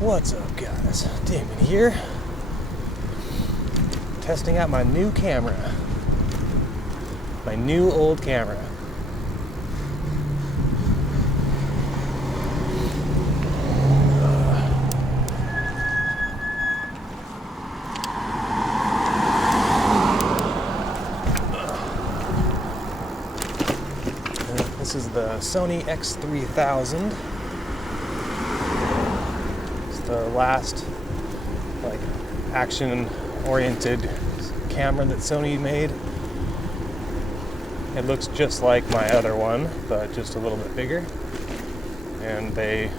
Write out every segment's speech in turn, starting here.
What's up, guys? Damon here. Testing out my new camera. My new old camera. This is the Sony X3000. It's the last action-oriented camera that Sony made. It looks just like my other one, but just a little bit bigger. And they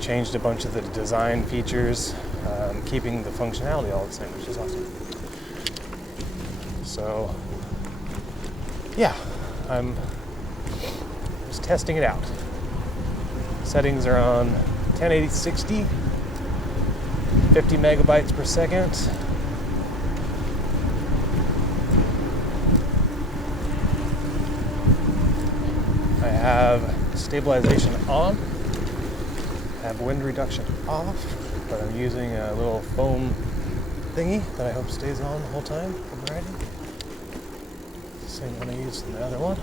changed a bunch of the design features, keeping the functionality all the same, which is awesome. So, yeah, I'm just testing it out. Settings are on 1080-60, 50 megabytes per second. I have stabilization on. I have wind reduction off, but I'm using a little foam thingy that I hope stays on the whole time I'm riding. Same one I used in the other one.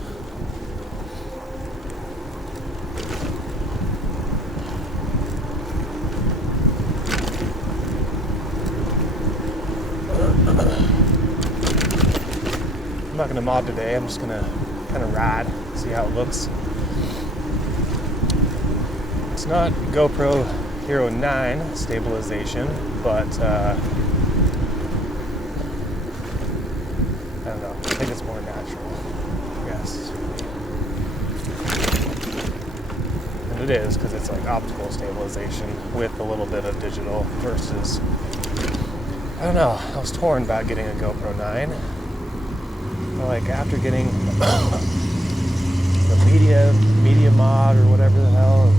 I'm not going to mod today, I'm just going to kind of ride, see how it looks. It's not GoPro Hero 9 stabilization, but I don't know, I think it's more natural, yes. And it is, because it's like optical stabilization with a little bit of digital versus, I don't know, I was torn about getting a GoPro 9. Like after getting the media mod or whatever the hell,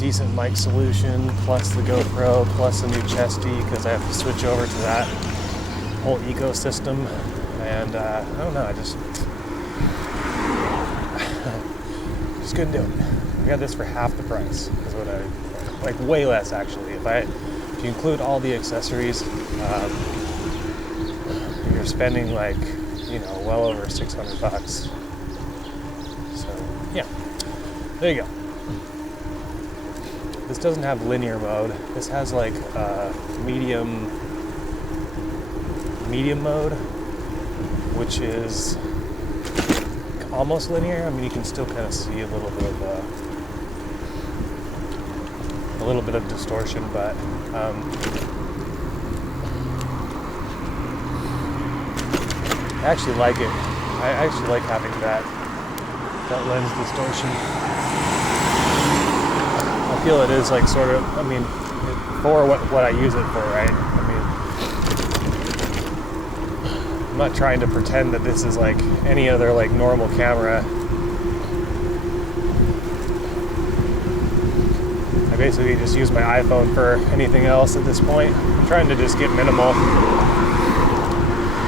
decent mic solution plus the GoPro plus a new chesty because I have to switch over to that whole ecosystem, and I don't know, I just couldn't do it. I got this for half the price is what I like, way less actually. If you include all the accessories, you're spending like, well over $600. So yeah, there you go. This doesn't have linear mode. This has like medium mode, which is almost linear. I mean, you can still kind of see a little bit of distortion, but I actually like it. I actually like having that lens distortion. I feel it is like sort of, I mean, for what I use it for, right? I mean, I'm not trying to pretend that this is like any other like normal camera. I basically just use my iPhone for anything else at this point. I'm trying to just get minimal.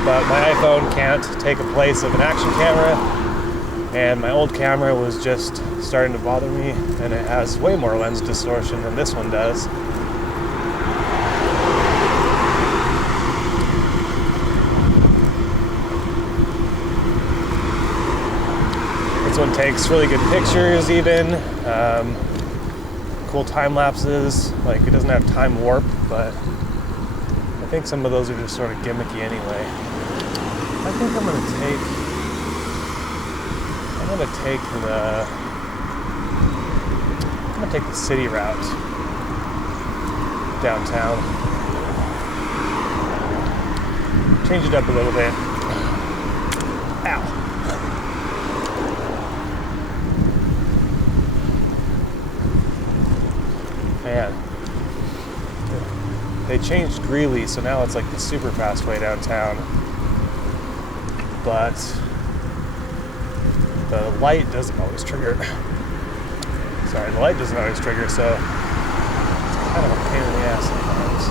But my iPhone can't take a place of an action camera, and my old camera was just starting to bother me, and it has way more lens distortion than this one does. This one takes really good pictures even, cool time lapses, like it doesn't have time warp, but I think some of those are just sort of gimmicky anyway. I think I'm gonna take the city route downtown. Change it up a little bit. Ow. Man. They changed Greeley, so now it's like the super fast way downtown. But the light doesn't always trigger. Sorry, the light doesn't always trigger, so it's kind of a pain in the ass sometimes.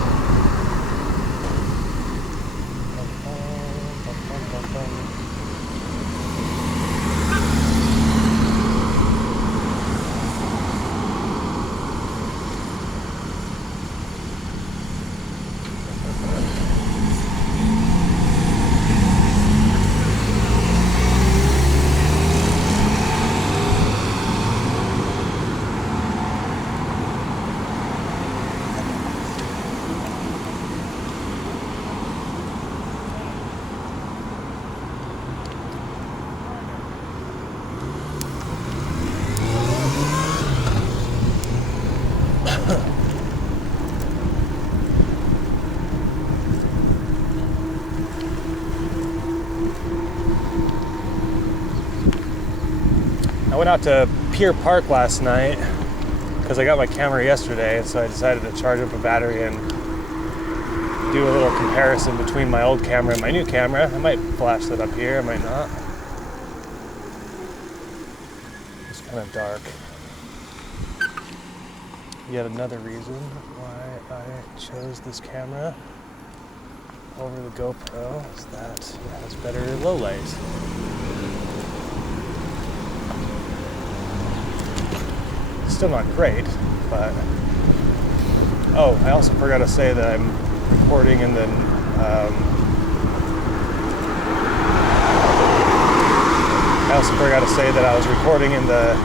went out to Pier Park last night because I got my camera yesterday, so I decided to charge up a battery and do a little comparison between my old camera and my new camera. I might flash that up here, I might not. It's kind of dark. Yet another reason why I chose this camera over the GoPro is that it has better low light. Still not great, but oh, I also forgot to say that I'm recording in the I also forgot to say that I was recording in the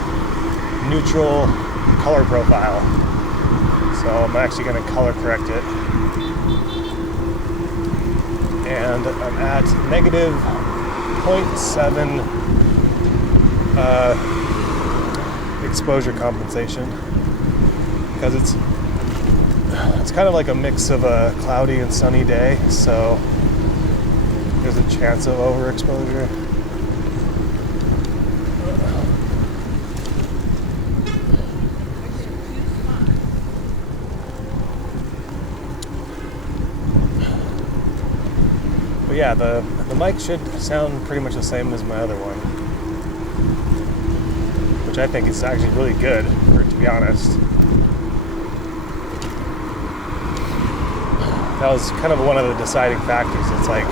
neutral color profile, so I'm actually going to color correct it, and I'm at negative 0.7 exposure compensation, because it's kind of like a mix of a cloudy and sunny day, so there's a chance of overexposure. But yeah, the mic should sound pretty much the same as my other one, which I think is actually really good, to be honest. That was kind of one of the deciding factors. It's like,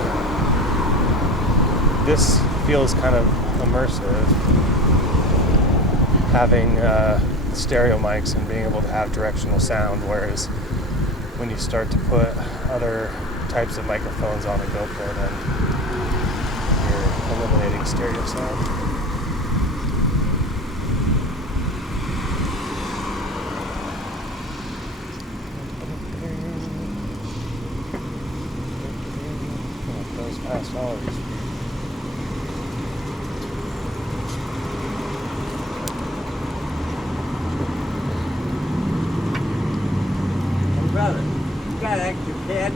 this feels kind of immersive, having stereo mics and being able to have directional sound, whereas when you start to put other types of microphones on a GoPro, then you're eliminating stereo sound. Past all of these. Hey brother, you got an extra head?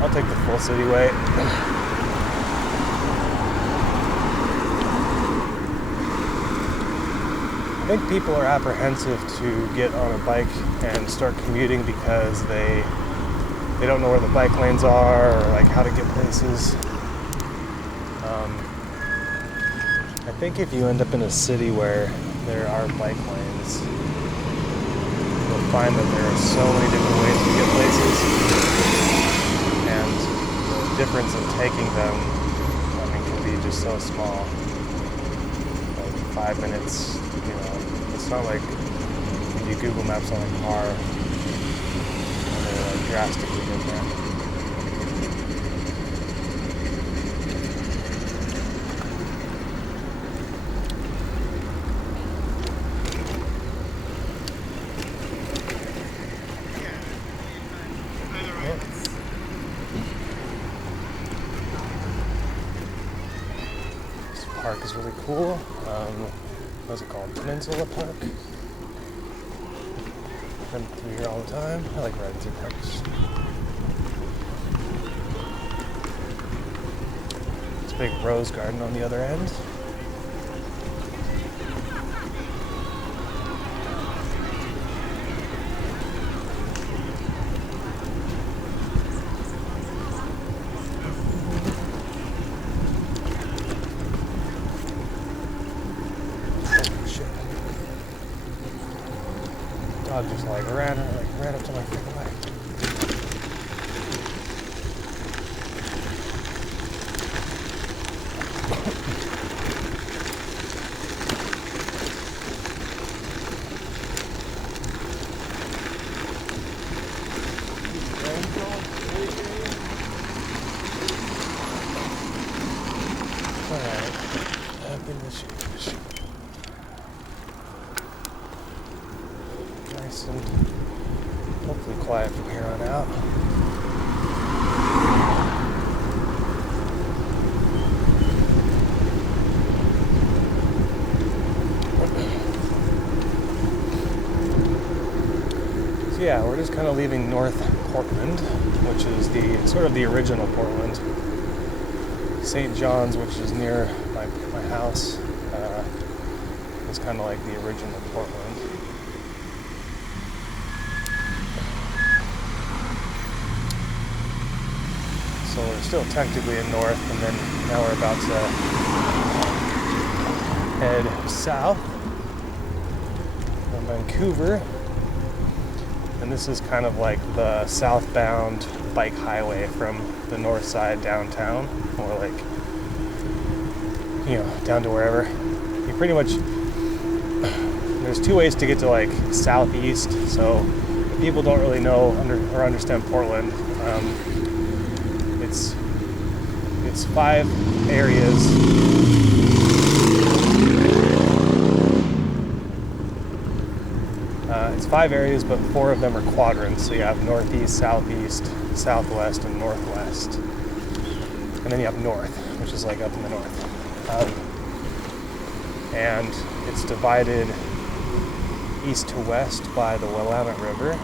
I'll take the full city weight. I think people are apprehensive to get on a bike and start commuting because they don't know where the bike lanes are or like how to get places. I think if you end up in a city where there are bike lanes, you'll find that there are so many different ways to get places, and the difference in taking them, I mean, can be just so small. Like 5 minutes, you know. It's not like when you Google Maps on a car, and they're like drastically different. park is really cool. What's it called? Peninsula Park. Been through here all the time. I like riding through parks. It's a big rose garden on the other end. Dog just ran up to my freaking leg. Alright, up in the shoes. Nice and hopefully quiet from here on out. So yeah, we're just kind of leaving North Portland, which is the sort of the original Portland. St. John's, which is near my house, is kind of like the original Portland. So we're still technically in north, and then now we're about to head south from Vancouver. And this is kind of like the southbound bike highway from the north side downtown, or like, you know, down to wherever. You pretty much, there's two ways to get to like southeast. So if people don't really know or understand Portland, it's 5 areas. It's 5 areas, but 4 of them are quadrants. So you have northeast, southeast, southwest, and northwest. And then you have north, which is like up in the north. And it's divided east to west by the Willamette River,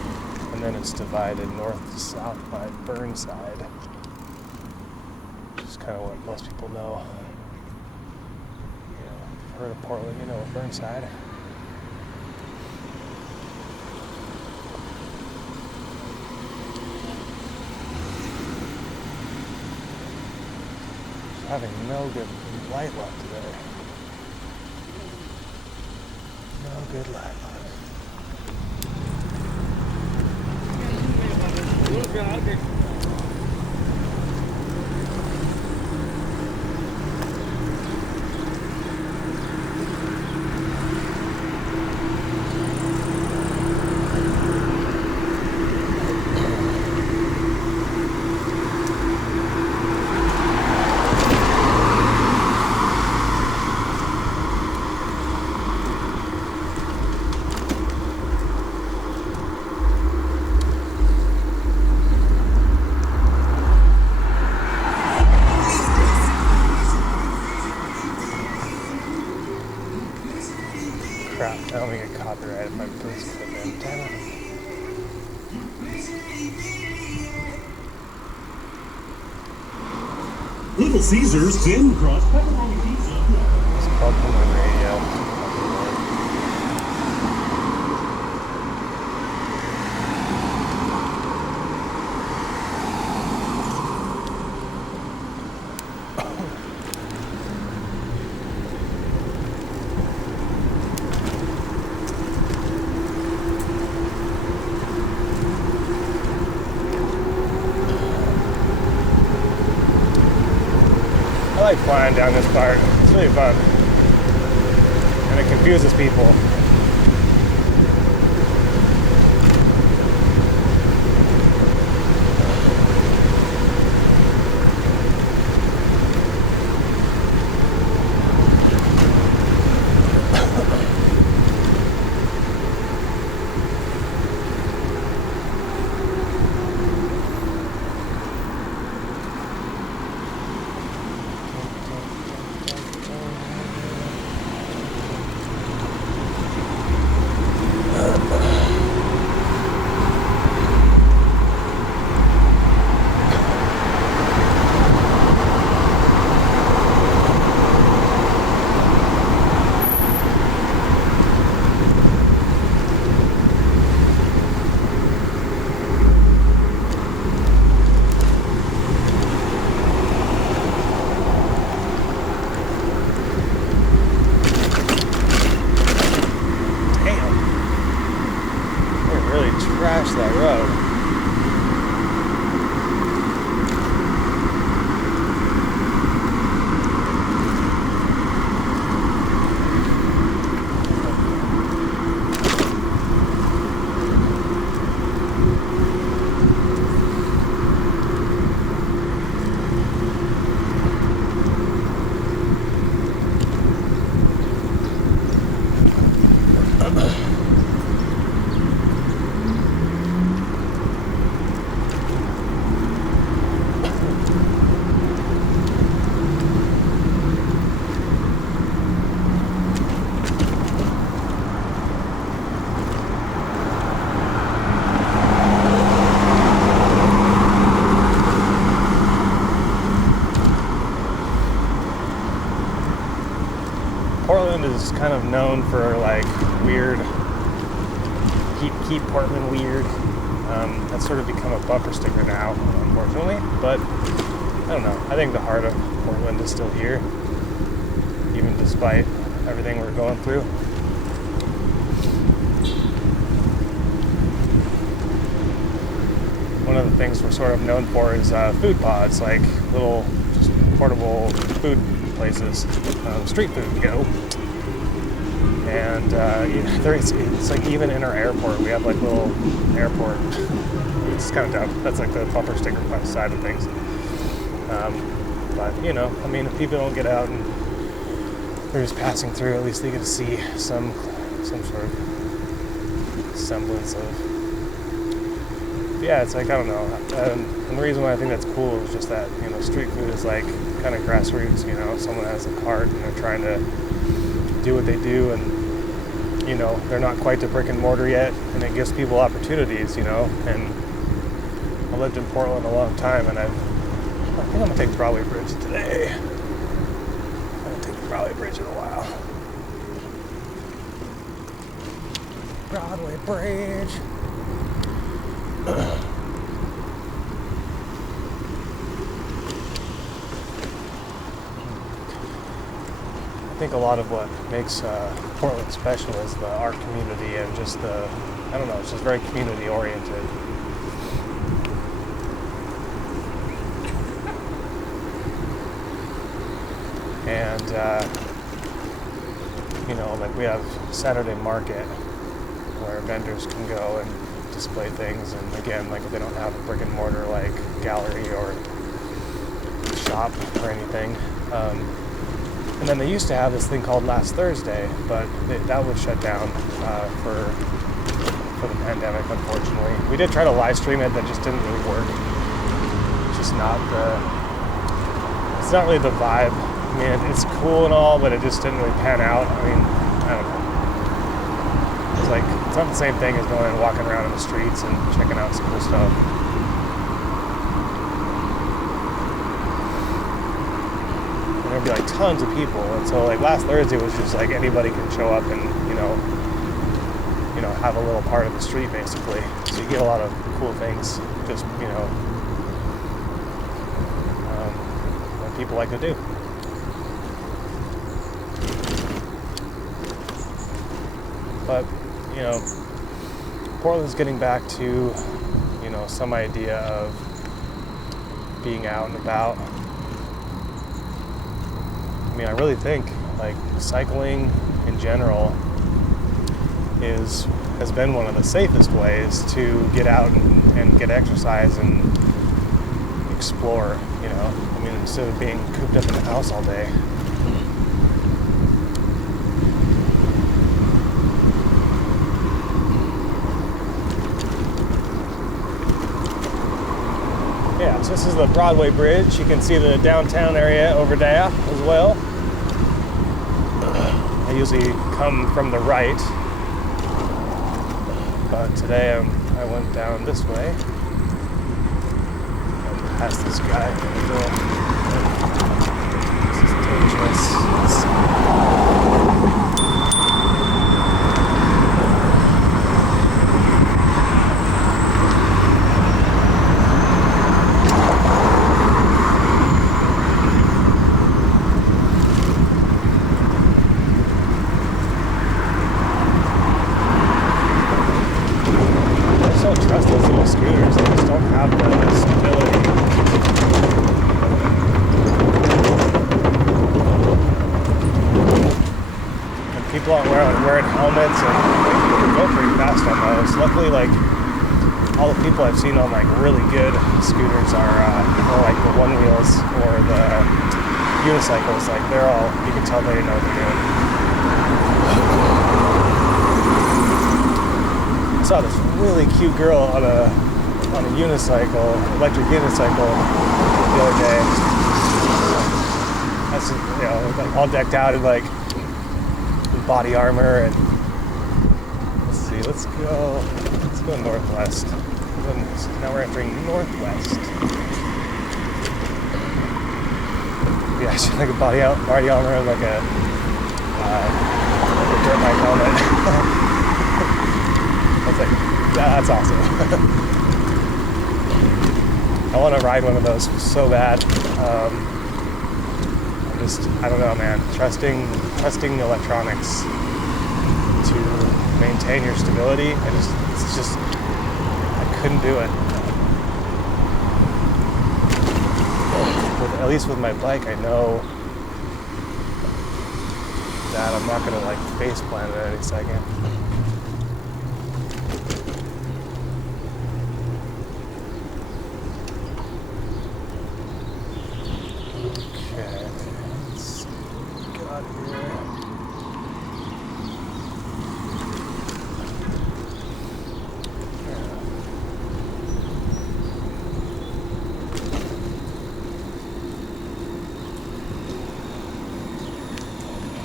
and then it's divided north to south by Burnside, which is kind of what most people know. You know, if you've heard of Portland, you know of Burnside. Having no good light luck today. No good light luck. Crap, I don't get copyright if I post it in. Damn it. Little Caesars thin crust pepperoni pizza. It's plugged in the radio. I like flying down this part. It's really fun. And it confuses people. Portland is kind of known for like weird, keep Portland weird. That's sort of become a bumper sticker now, unfortunately. But I don't know. I think the heart of Portland is still here, even despite everything we're going through. One of the things we're sort of known for is food pods, like little just portable food places, street food, And it's like even in our airport, we have like little airport. It's kind of dumb. That's like the bumper sticker side of things. But I mean, if people don't get out and they're just passing through, at least they get to see some sort of semblance of. Yeah, it's like, I don't know. And the reason why I think that's cool is just that, street food is like kind of grassroots, someone has a cart and they're trying to do what they do, and, they're not quite to brick and mortar yet, and it gives people opportunities, and I lived in Portland a long time, and I think I'm going to take the Broadway Bridge today. I haven't taken the Broadway Bridge in a while. Broadway Bridge. I think a lot of what makes Portland special is the art community and just it's just very community oriented. And, like we have Saturday Market where vendors can go and display things, and again, like if they don't have a brick and mortar like gallery or shop or anything. And then they used to have this thing called Last Thursday, but that was shut down for the pandemic, unfortunately. We did try to live stream it, that just didn't really work. It's just it's not really the vibe. I mean, it's cool and all, but it just didn't really pan out. I mean, I don't know. It's not the same thing as going and walking around in the streets and checking out some cool stuff. And there'd be like tons of people, and so like last Thursday was just like anybody can show up and have a little part of the street basically. So you get a lot of cool things, just that people like to do. But Portland's getting back to, some idea of being out and about. I mean, I really think, like, cycling in general has been one of the safest ways to get out and get exercise and explore, I mean, instead of being cooped up in the house all day. Yeah, so this is the Broadway Bridge. You can see the downtown area over there as well. I usually come from the right, but today I went down this way. Past this guy. This is dangerous. Trust those little scooters, they just don't have the stability. And people aren't wearing helmets, and you can go pretty fast on those. Luckily, like, all the people I've seen on like really good scooters are like the one wheels or the unicycles. Like, you can tell they know what they're doing. I saw this really cute girl on a unicycle, electric unicycle, the other day. That's like all decked out in like body armor, and let's go northwest. Now we're entering northwest. Yeah, she's like a body armor, like a the dirt bike helmet. I was like, that's awesome. I want to ride one of those so bad. I don't know, man. Trusting electronics to maintain your stability, I couldn't do it. At least with my bike, I know that I'm not gonna like face plant at any second. Okay, let's get out of here.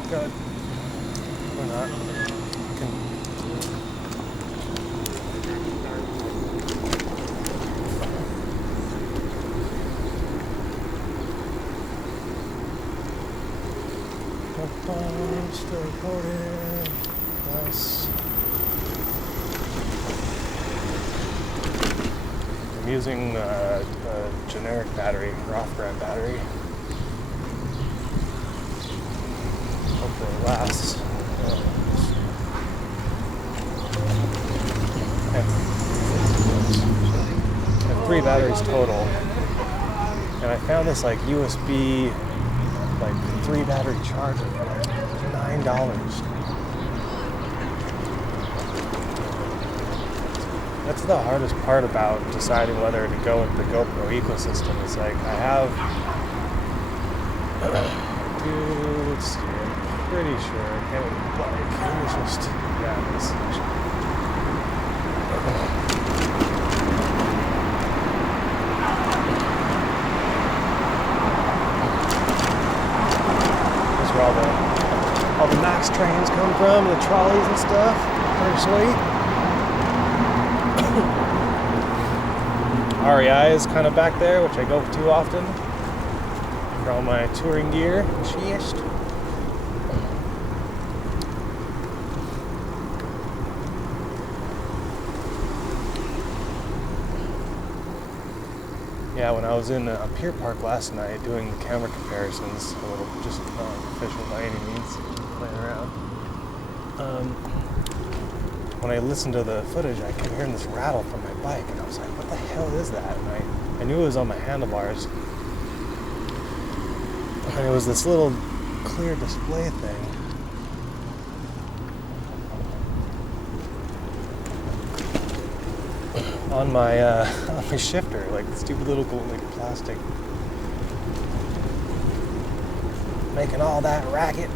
Good. Or not. Still recording. Nice. I'm using a generic battery, Roth brand battery. Hopefully it lasts. I have 3 batteries total. And I found this like USB 3 battery charger for like $9. That's the hardest part about deciding whether to go with the GoPro ecosystem. It's like I have let's see, I'm pretty sure I can't it was just this actually. That's where all the Max trains come from, the trolleys and stuff. Pretty sweet. REI is kind of back there, which I go to often for all my touring gear. Cheers. Yeah, when I was in Pier Park last night doing the camera comparisons, a little just not official by any means, playing around. When I listened to the footage, I kept hearing this rattle from my bike, and I was like, what the hell is that? And I knew it was on my handlebars. And it was this little clear display thing. On my shifter, like stupid little like plastic, making all that racket.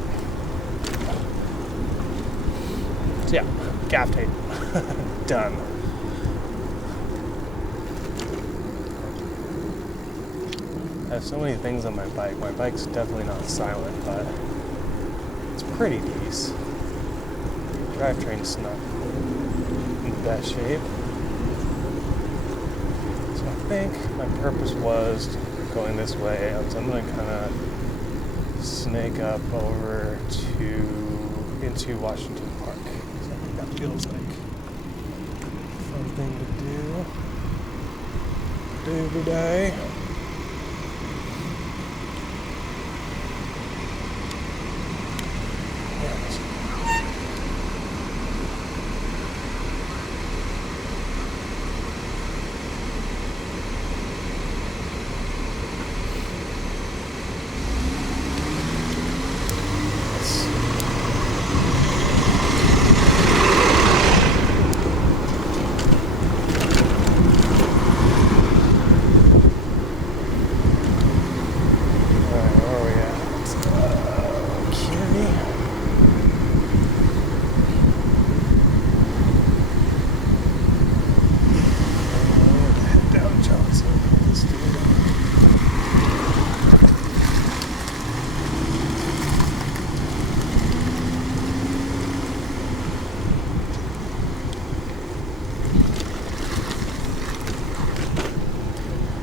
So yeah, gaff tape, done. I have so many things on my bike. My bike's definitely not silent, but it's pretty decent. Drivetrain's not in the best shape. So I think my purpose was going this way. I'm going to kind of snake up over into Washington Park. So I think that feels like a fun thing to do every day.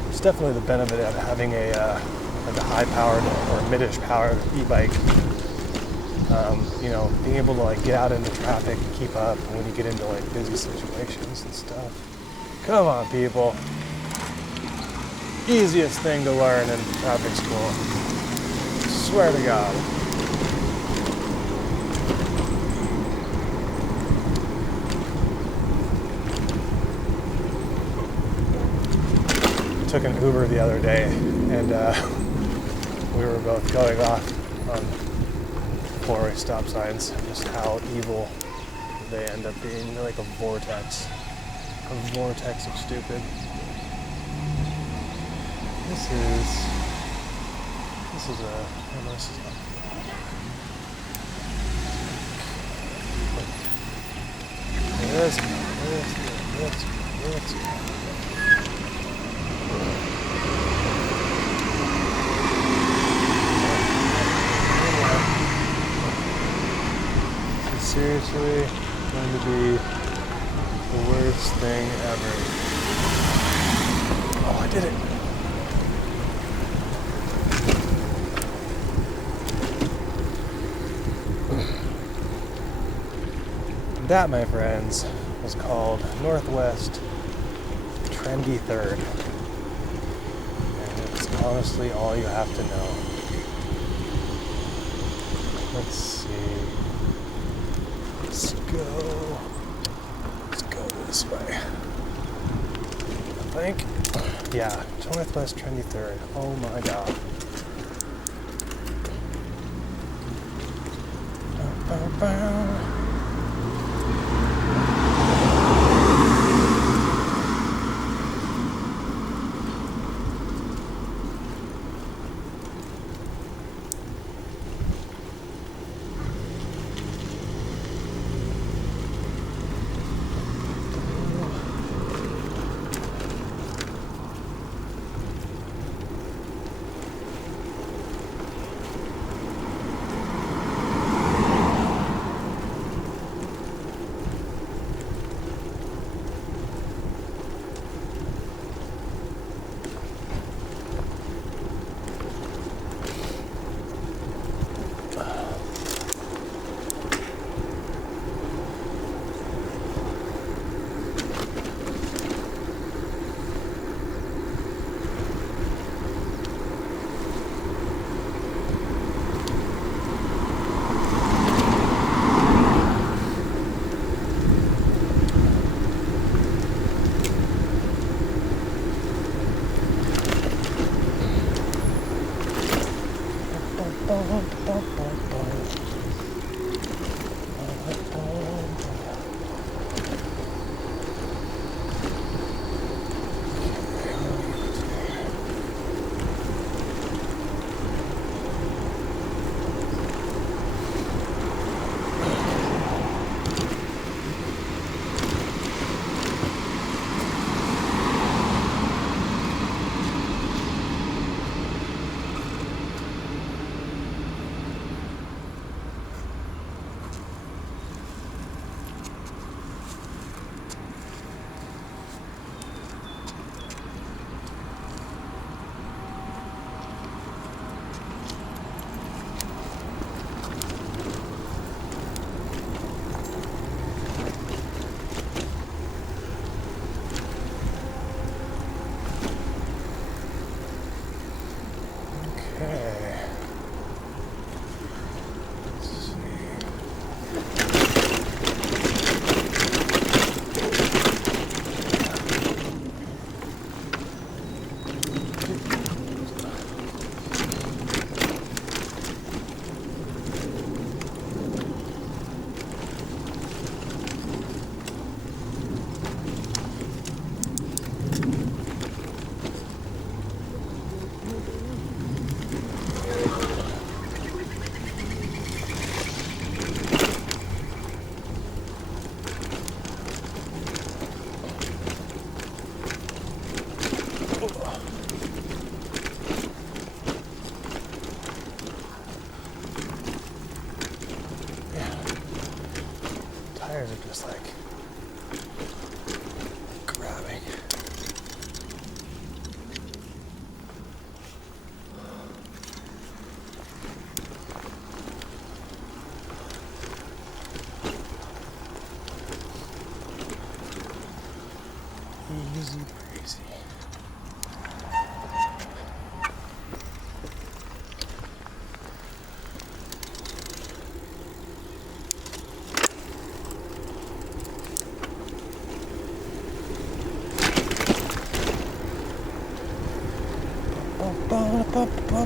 It's definitely the benefit of having a high-powered or mid-ish powered e-bike. Being able to like get out into traffic and keep up when you get into like busy situations and stuff. Come on, people. Easiest thing to learn in traffic school. Swear to God. Took an Uber the other day, and we were both going off on four-way stop signs. Just how evil they end up being. They're like a vortex of stupid. This is a. Oh, no, this is not. This. Seriously going to be the worst thing ever. Oh, I did it. That, my friends, was called Northwest Trendy Third. And it's honestly all you have to know. Let's see. Let's go this way. I think, yeah, Northwest Trendy Third. Oh my God. Bow, bow, bow. Tires are just like grabbing.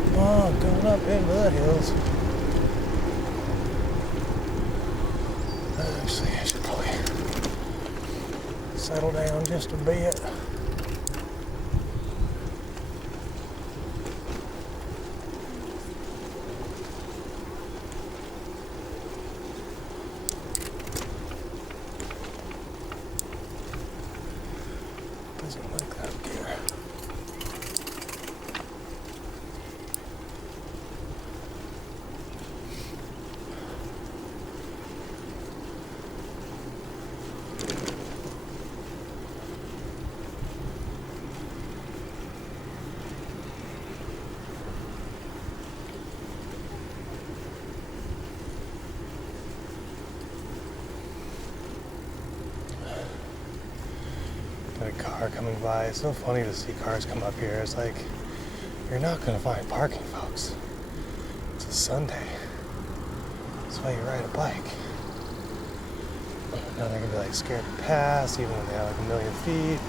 Come on, going up into the hills. Actually, I should probably settle down just a bit. Doesn't like that gear. Got a car coming by. It's so funny to see cars come up here. It's like, you're not going to find parking, folks. It's a Sunday. That's why you ride a bike. Now they're going to be like scared to pass, even when they have like a million feet.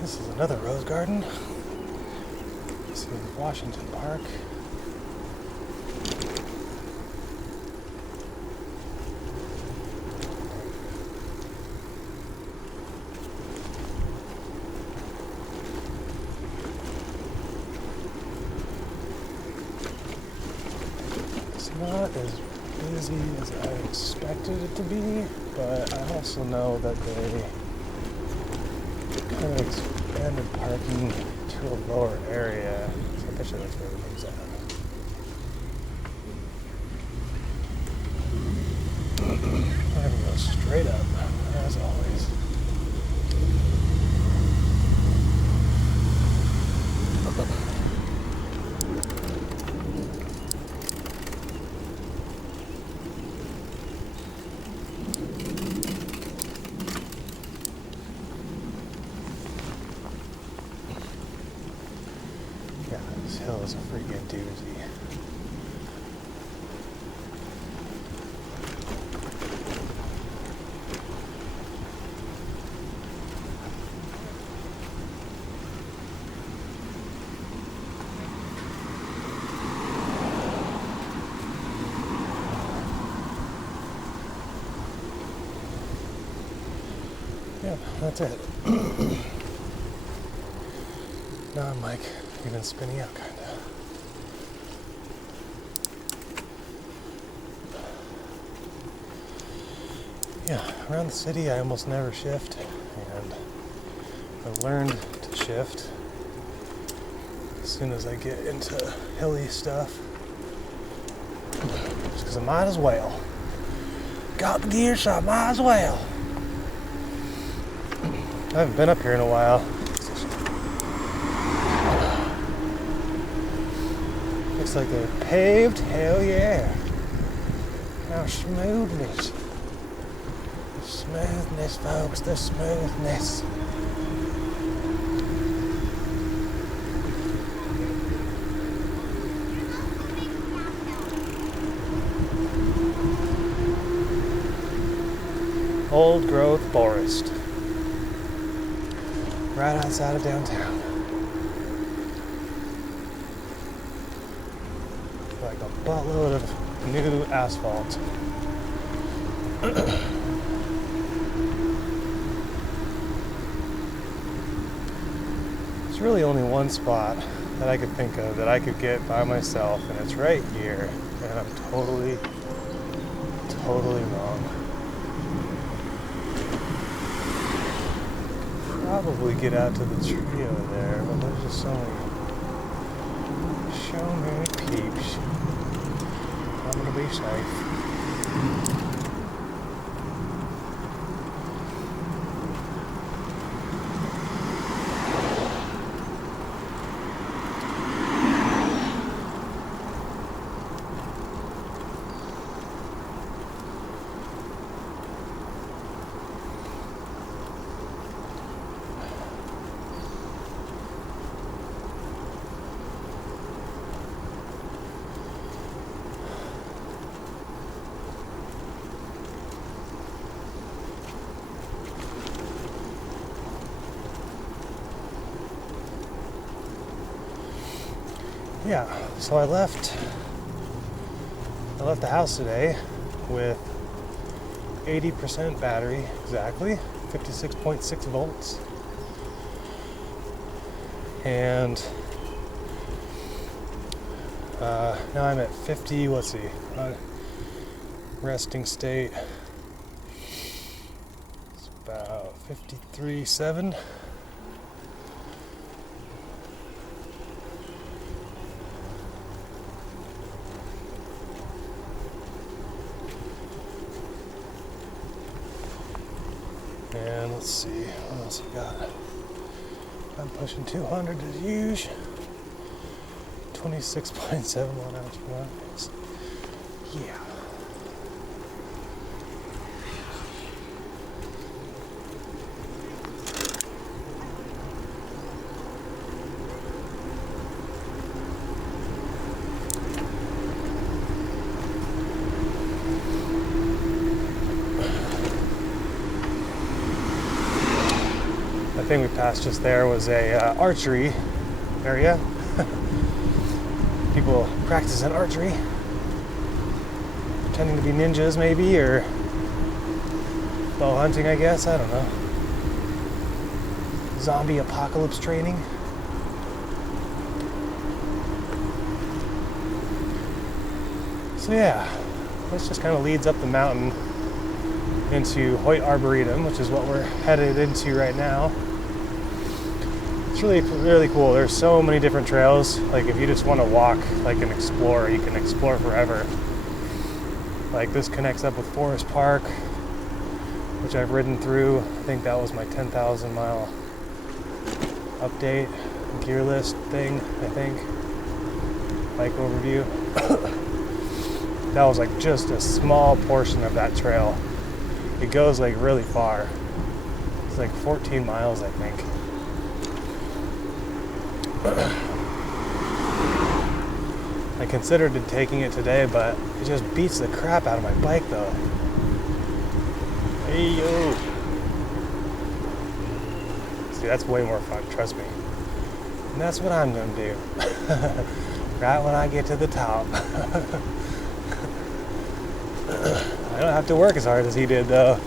This is another rose garden. This is Washington Park. It's not as busy as I expected it to be, but I also know that they kind of expanded parking to a lower area, so I bet you that's where everything's at. We're gonna go straight up, as always. Yeah, this hill is a freaking doozy. Yeah, that's it. Now I'm like even spinning out kind of. Yeah, around the city I almost never shift, and I've learned to shift as soon as I get into hilly stuff. Just because I might as well. Got the gear, so I might as well. I haven't been up here in a while. Looks like they're paved. Hell yeah. Now smoothness. The smoothness, folks. The smoothness. Old growth forest. Right outside of downtown. Like a buttload of new asphalt. There's really only one spot that I could think of that I could get by myself, and it's right here. And I'm totally wrong. Probably get out to the tree over there, but there's just so many peeps. I'm gonna be safe. yeah, so I left the house today with 80% battery, exactly, 56.6 volts. And now I'm at 50, let's see, resting state. It's about 53.7. And let's see, what else we got? I'm pushing 200 as usual. 26.7 watt-hours per hour. Yeah. The thing we passed just there was a archery area. People practicing archery, pretending to be ninjas maybe, or bow hunting, I guess, I don't know. Zombie apocalypse training. So yeah, this just kind of leads up the mountain into Hoyt Arboretum, which is what we're headed into right now. It's really cool. There's so many different trails. Like if you just want to walk like an explorer, you can explore forever. Like this connects up with Forest Park, which I've ridden through. I think that was my 10,000 mile update, gear list thing, I think. Bike overview. That was like just a small portion of that trail. It goes like really far. It's like 14 miles, I think. I considered taking it today, but it just beats the crap out of my bike though. Hey yo! See, that's way more fun, trust me. And that's what I'm gonna do. Right when I get to the top. I don't have to work as hard as he did though.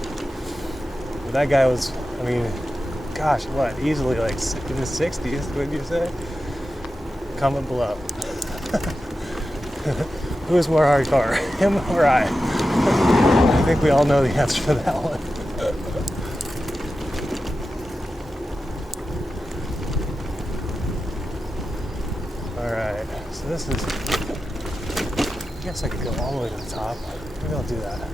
But that guy was, I mean, gosh, what, easily like in the 60s, wouldn't you say? Comment below. Who is more hardcore, him or I? I think we all know the answer to that one. Alright, so this is, I guess I could go all the way to the top. Maybe I'll do that.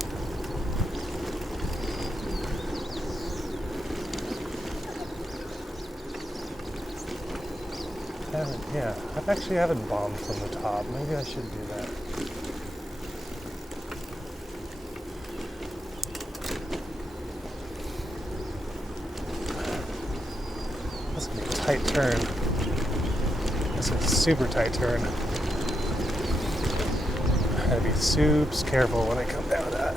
I actually haven't bombed from the top. Maybe I should do that. That's gonna be a tight turn. That's a super tight turn. I gotta be super careful when I come down that.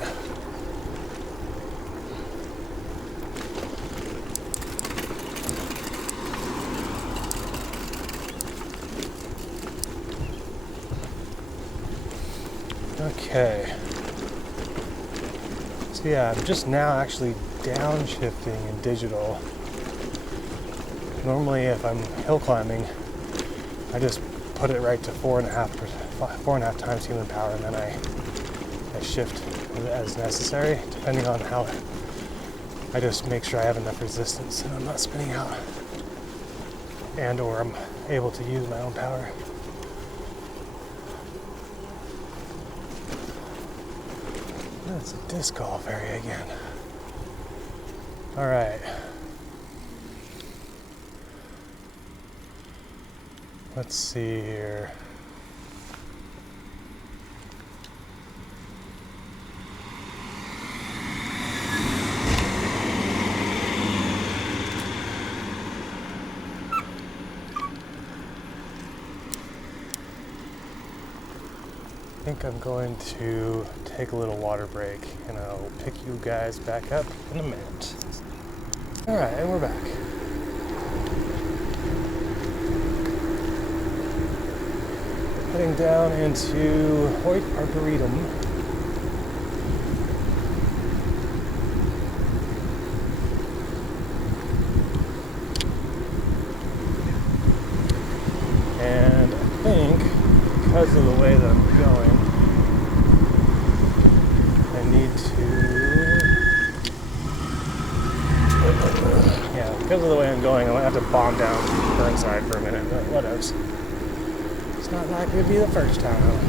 Okay. So yeah, I'm just now actually downshifting in digital. Normally if I'm hill climbing, I just put it right to 4.5 times human power, and then I shift as necessary, depending on how I just make sure I have enough resistance and I'm not spinning out, and or I'm able to use my own power. That's a disc golf area again. All right. Let's see here. I think I'm going to take a little water break, and I'll pick you guys back up in a minute. All right, and we're back. heading down into Hoyt Arboretum. And I think because of the way that I'm going, I need to, yeah, because of the way I'm going, I might have to bomb down Burnside for a minute, but whatevs. It's not likely to be the first time.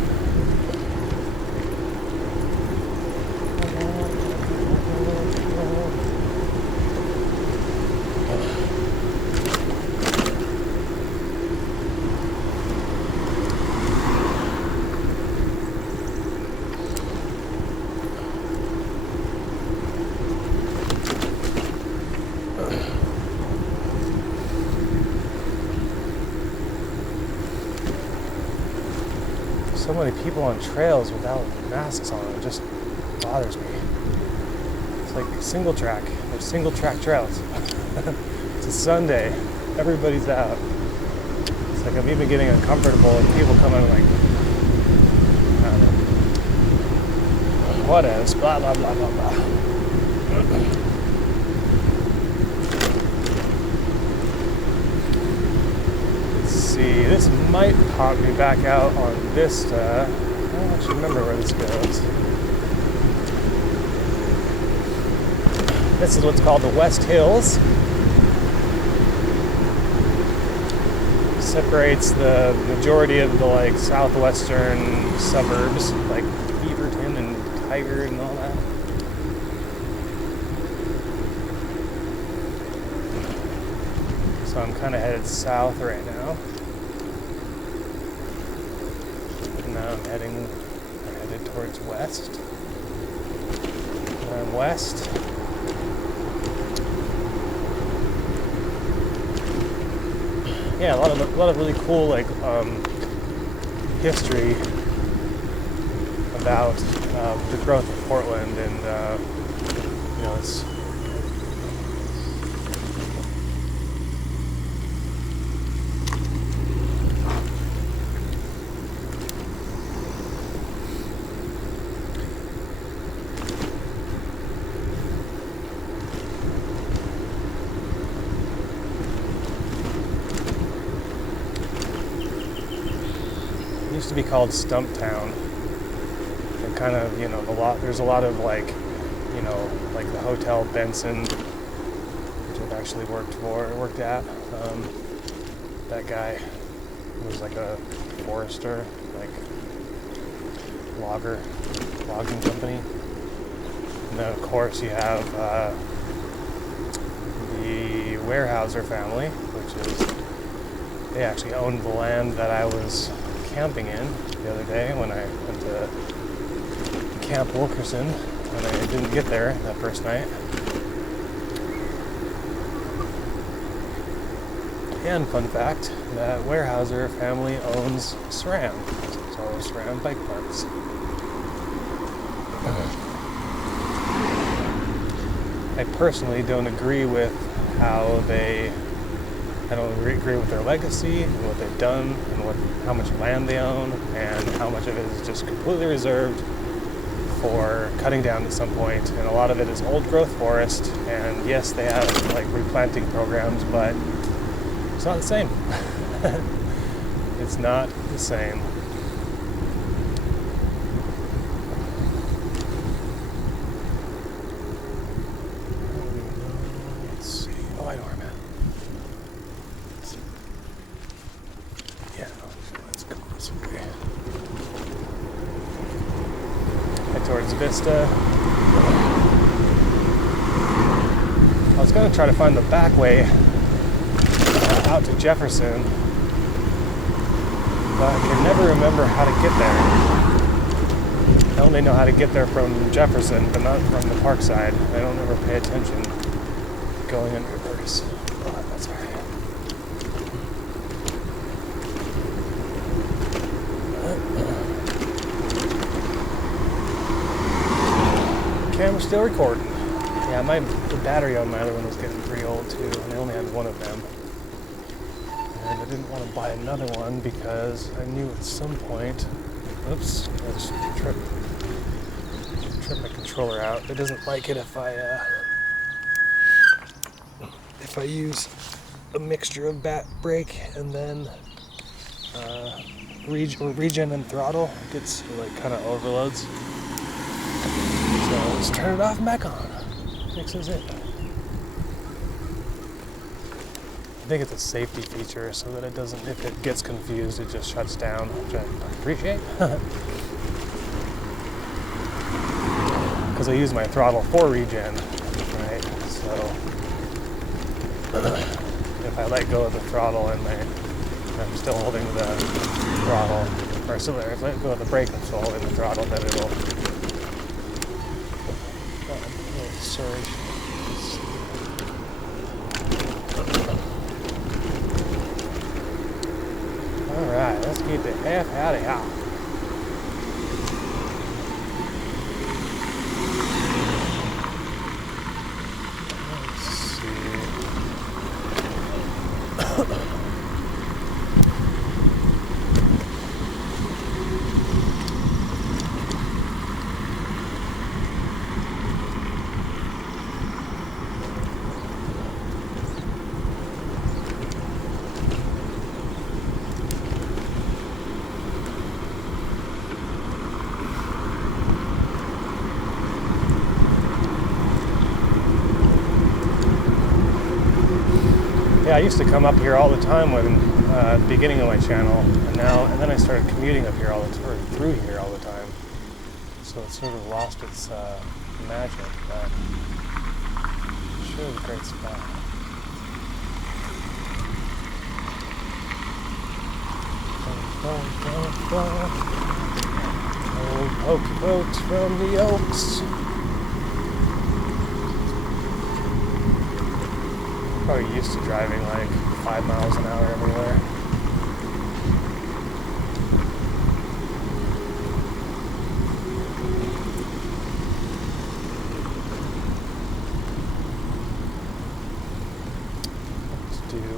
So many people on trails without masks on, it just bothers me. It's like single track. There's single track trails. It's a Sunday. Everybody's out. It's like I'm even getting uncomfortable and people come in like, I don't know. What else? Blah, blah, blah, blah, blah. See, this might pop me back out on Vista. I don't actually remember where this goes. This is what's called the West Hills. Separates the majority of the like southwestern suburbs, like Beaverton and Tigard and all that. So I'm kind of headed south right now. Now I'm headed towards west. And I'm west. Yeah, a lot of really cool like history about the growth of Portland, and you know, it's used to be called Stumptown, and kind of, you know, there's a lot of like, you know, like the Hotel Benson, which I've actually worked at. That guy was like a forester, like logging company. And then of course you have the Weyerhaeuser family, which is, they actually owned the land that I was camping in the other day when I went to Camp Wilkerson, and I didn't get there that first night. And fun fact, that Weyerhaeuser family owns SRAM, so SRAM Bike Parts. I personally don't agree with I don't agree with their legacy and what they've done and how much land they own and how much of it is just completely reserved for cutting down at some point. And a lot of it is old growth forest, and yes, they have like replanting programs, but it's not the same. It's not the same. Let's see. Oh, I know where I'm at. Yeah, let's go this way. Head towards Vista. I was going to try to find the back way out to Jefferson, but I can never remember how to get there. I only know how to get there from Jefferson, but not from the park side. I don't ever pay attention to going in reverse, but that's alright. Camera's still recording. Yeah, the battery on my other one was getting pretty old too, and I only had one of them. And I didn't want to buy another one because I knew at some point, oops, I just tripped my controller out. It doesn't like it if I use a mixture of bat brake and then regen and throttle. It gets like kind of overloads. So let's turn it off and back on. Fixes it. I think it's a safety feature so that it doesn't, if it gets confused, it just shuts down, which I appreciate. Because I use my throttle for regen, right? So if I let go of the throttle and I'm still holding the throttle, or so if I let go of the brake, I'm still holding the throttle, then it'll. Oh, sorry. Alright, let's get the F out of here. Yeah, I used to come up here all the time when the beginning of my channel, and then I started commuting up here through here all the time. So it sort of lost its magic, but sure is a great spot. Old pokey boats from the Oaks. Probably used to driving like 5 miles an hour everywhere.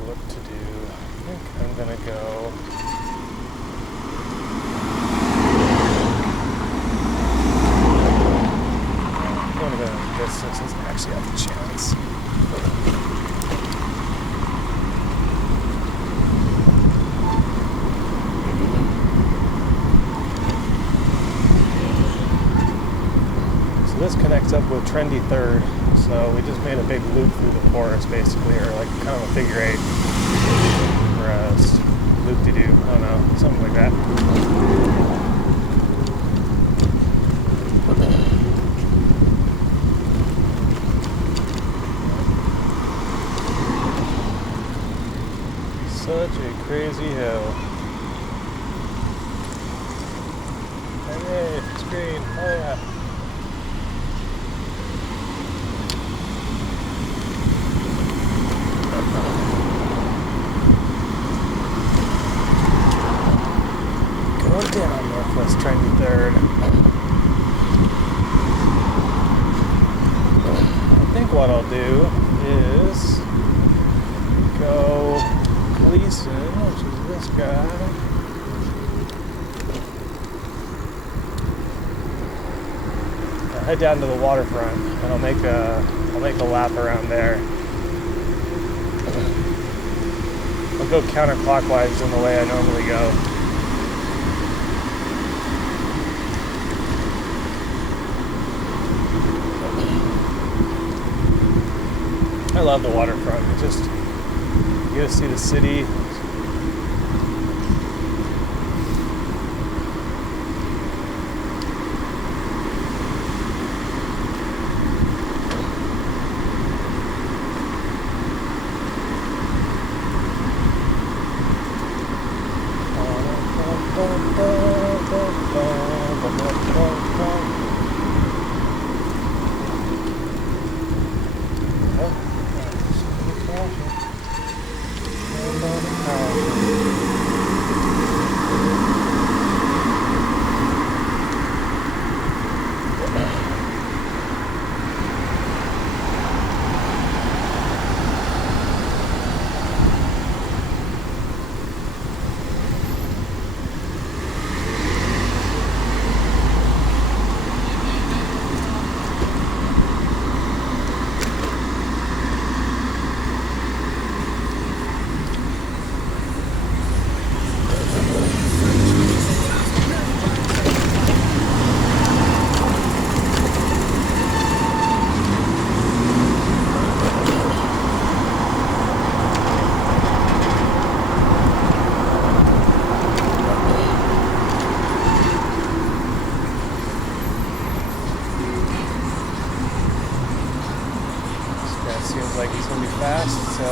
What to do. I think I'm gonna go. I'm gonna go this since I actually have the chance. This connects up with Trendy Third, so we just made a big loop through the forest basically, or like kind of a figure eight, or a loop-de-doo, I don't know, something like that. Such a crazy hill. Hey, it's green, oh yeah. Down Northwest Trendy Third. I think what I'll do is go Gleason, which is this guy. I'll head down to the waterfront and I'll make a lap around there. I'll go counterclockwise in the way I normally go. I love the waterfront. You get to see the city. Seems like he's gonna be fast, so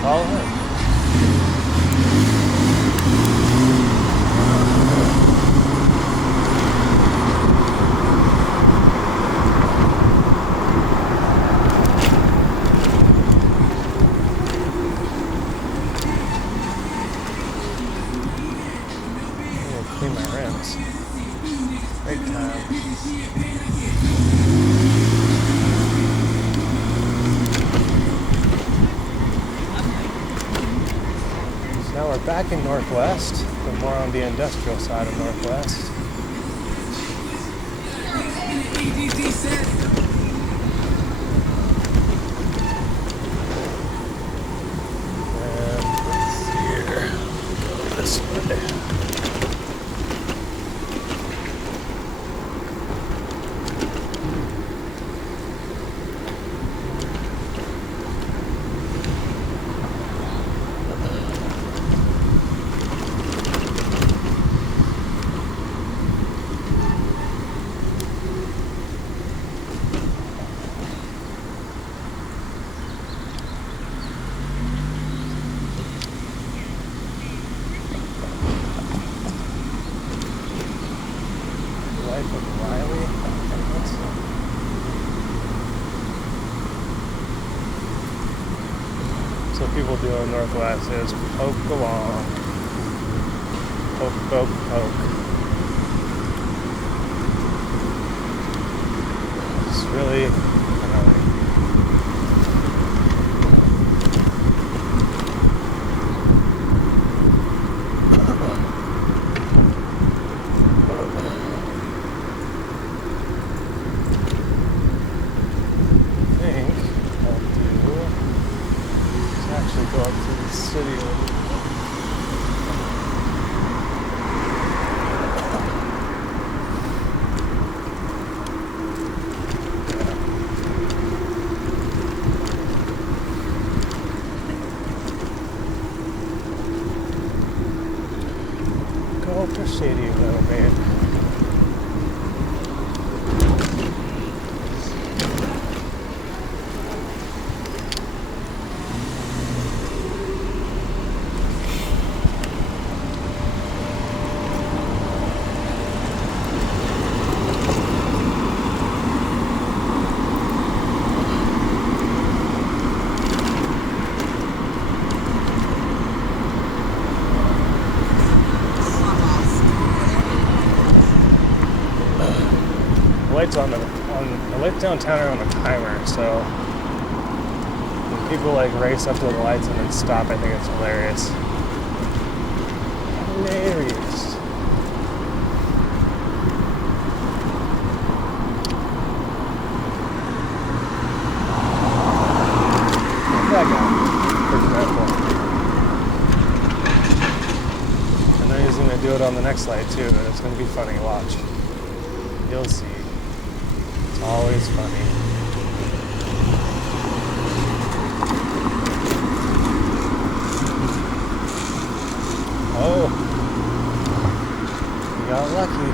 follow him. Clean my rims. Big time. So now we're back in Northwest, but more on the industrial side of Northwest. And let's see here. Go this way. Life of Riley. So what people do in Northwest is poke along. Poke, poke, poke. It's really annoying. Go up to the city a little bit. Go for shady, little man. Lights on the lights downtown are on a timer, so when people like race up to the lights and then stop, I think it's hilarious. Hilarious. That guy, for example. And then he's gonna do it on the next light too, and it's gonna be funny. Watch. You'll see. It's always funny. Oh, you got lucky.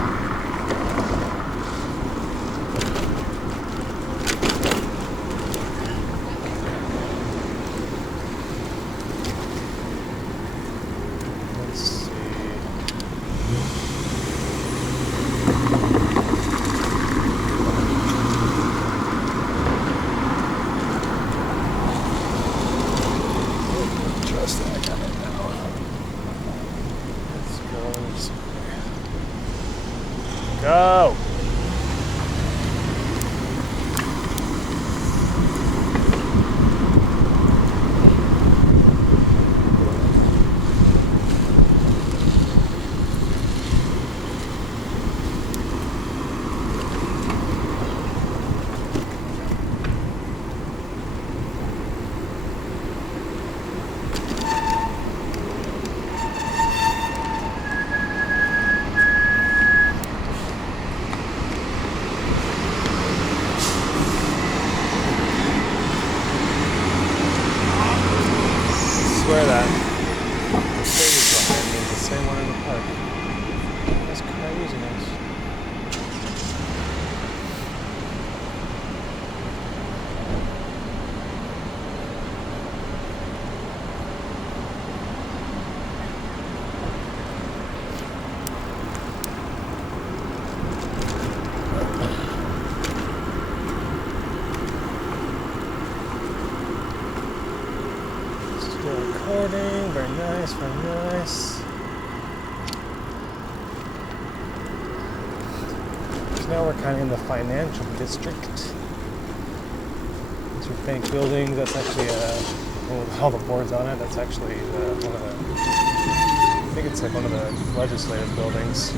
Let's see. Trust that guy now. Let's go this way. Go! I swear that Mercedes behind me is the same one in the park. That's craziness. very nice. So now we're kind of in the financial district. These are bank buildings. That's actually with all the boards on it. That's actually one of the. I think it's like one of the legislative buildings.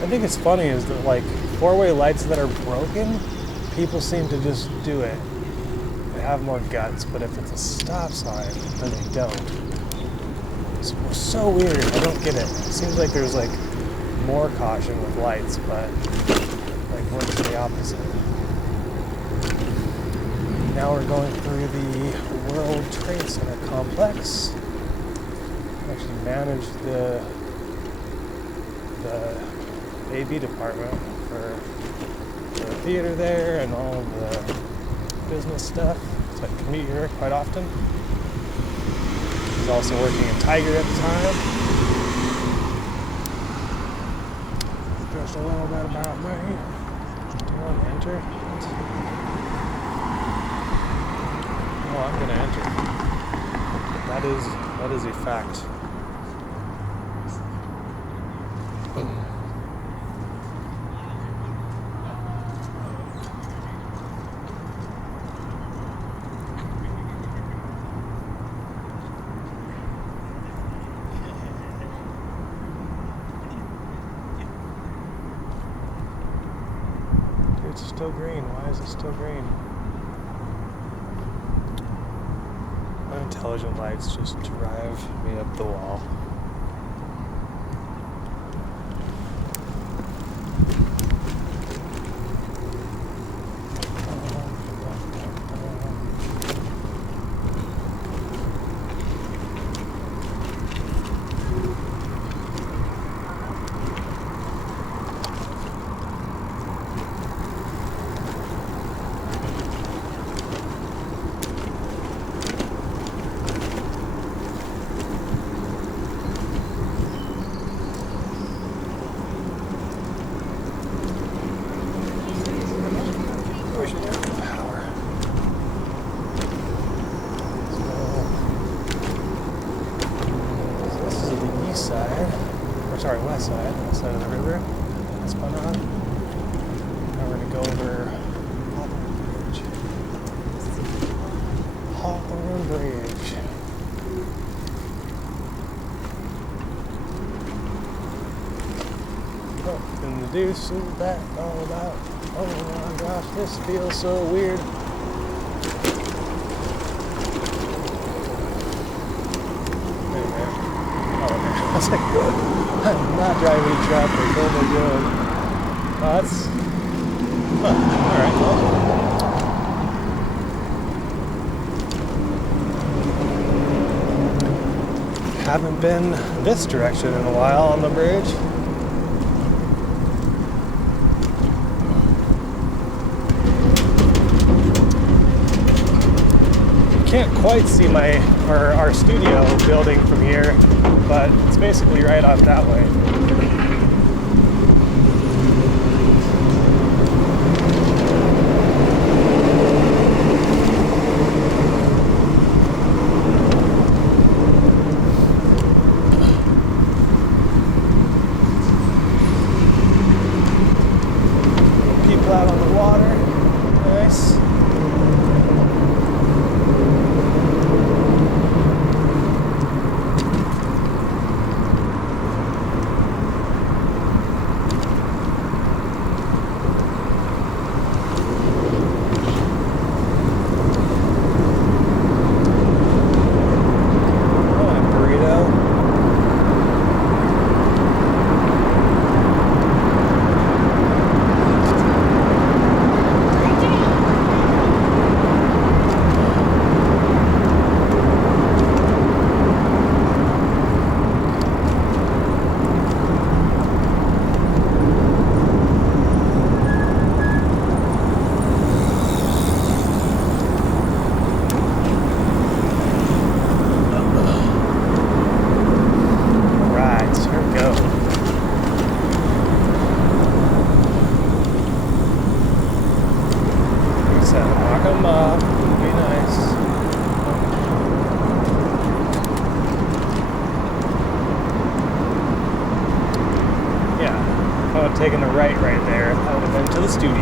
I think it's funny is that like four-way lights that are broken, people seem to just do it. They have more guts, but if it's a stop sign, then they don't. It's so weird. I don't get it. It seems like there's like more caution with lights, but like works the opposite. Now we're going through the World Trade Center complex. I actually manage the AV department for the theater there and all of the business stuff. So I commute here quite often. I was also working in Tiger at the time. Just a little bit about me. Do you want to enter? Oh, I'm going to enter. That is a fact. It's still green. Why is it still green? Unintelligent lights just drive me up the wall. West side of the river. That's fun on. Now we're going to go over Hawthorne Bridge. Hawthorne Bridge. What in the deuce is that all about? Oh my gosh, this feels so weird. I was like, I'm not driving in traffic. Oh my god. Oh, that's. Alright, well. Haven't been this direction in a while on the bridge. You can't quite see our studio building from here, but it's basically right off that way. People out on the water. Nice. taken a right there, I would have been to the studio.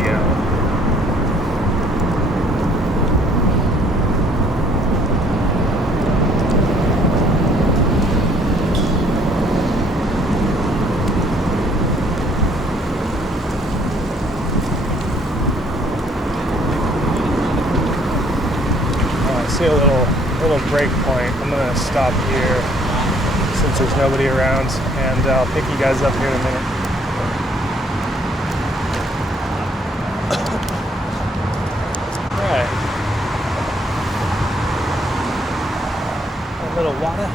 Oh, I see a little break point. I'm gonna stop here since there's nobody around, and I'll pick you guys up here in a minute. Alright. A little water.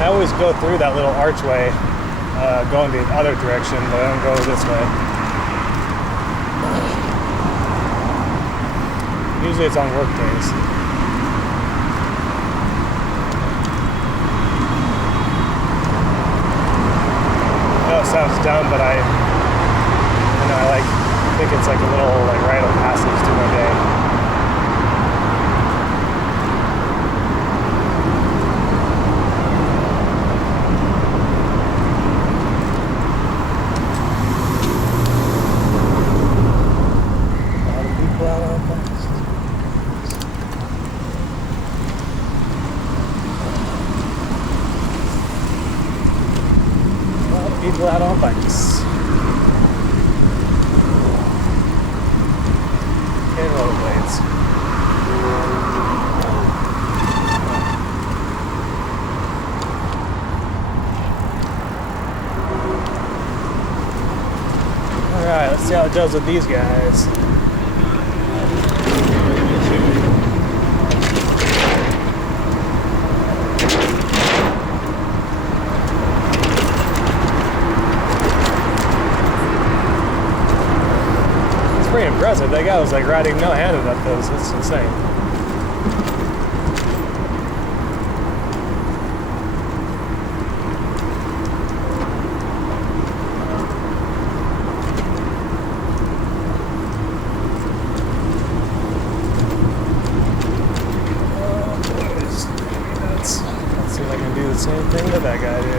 I always go through that little archway going the other direction, but I don't go this way. Usually it's on work days. I know it sounds dumb, but I think it's like a little rite of passage to my day. People out on bikes and rollerblades. Alright, let's see how it does with these guys. Pretty impressive. That guy was riding no-handed up those. It's insane. Oh boys, nuts. Let's see if I can do the same thing that that guy did.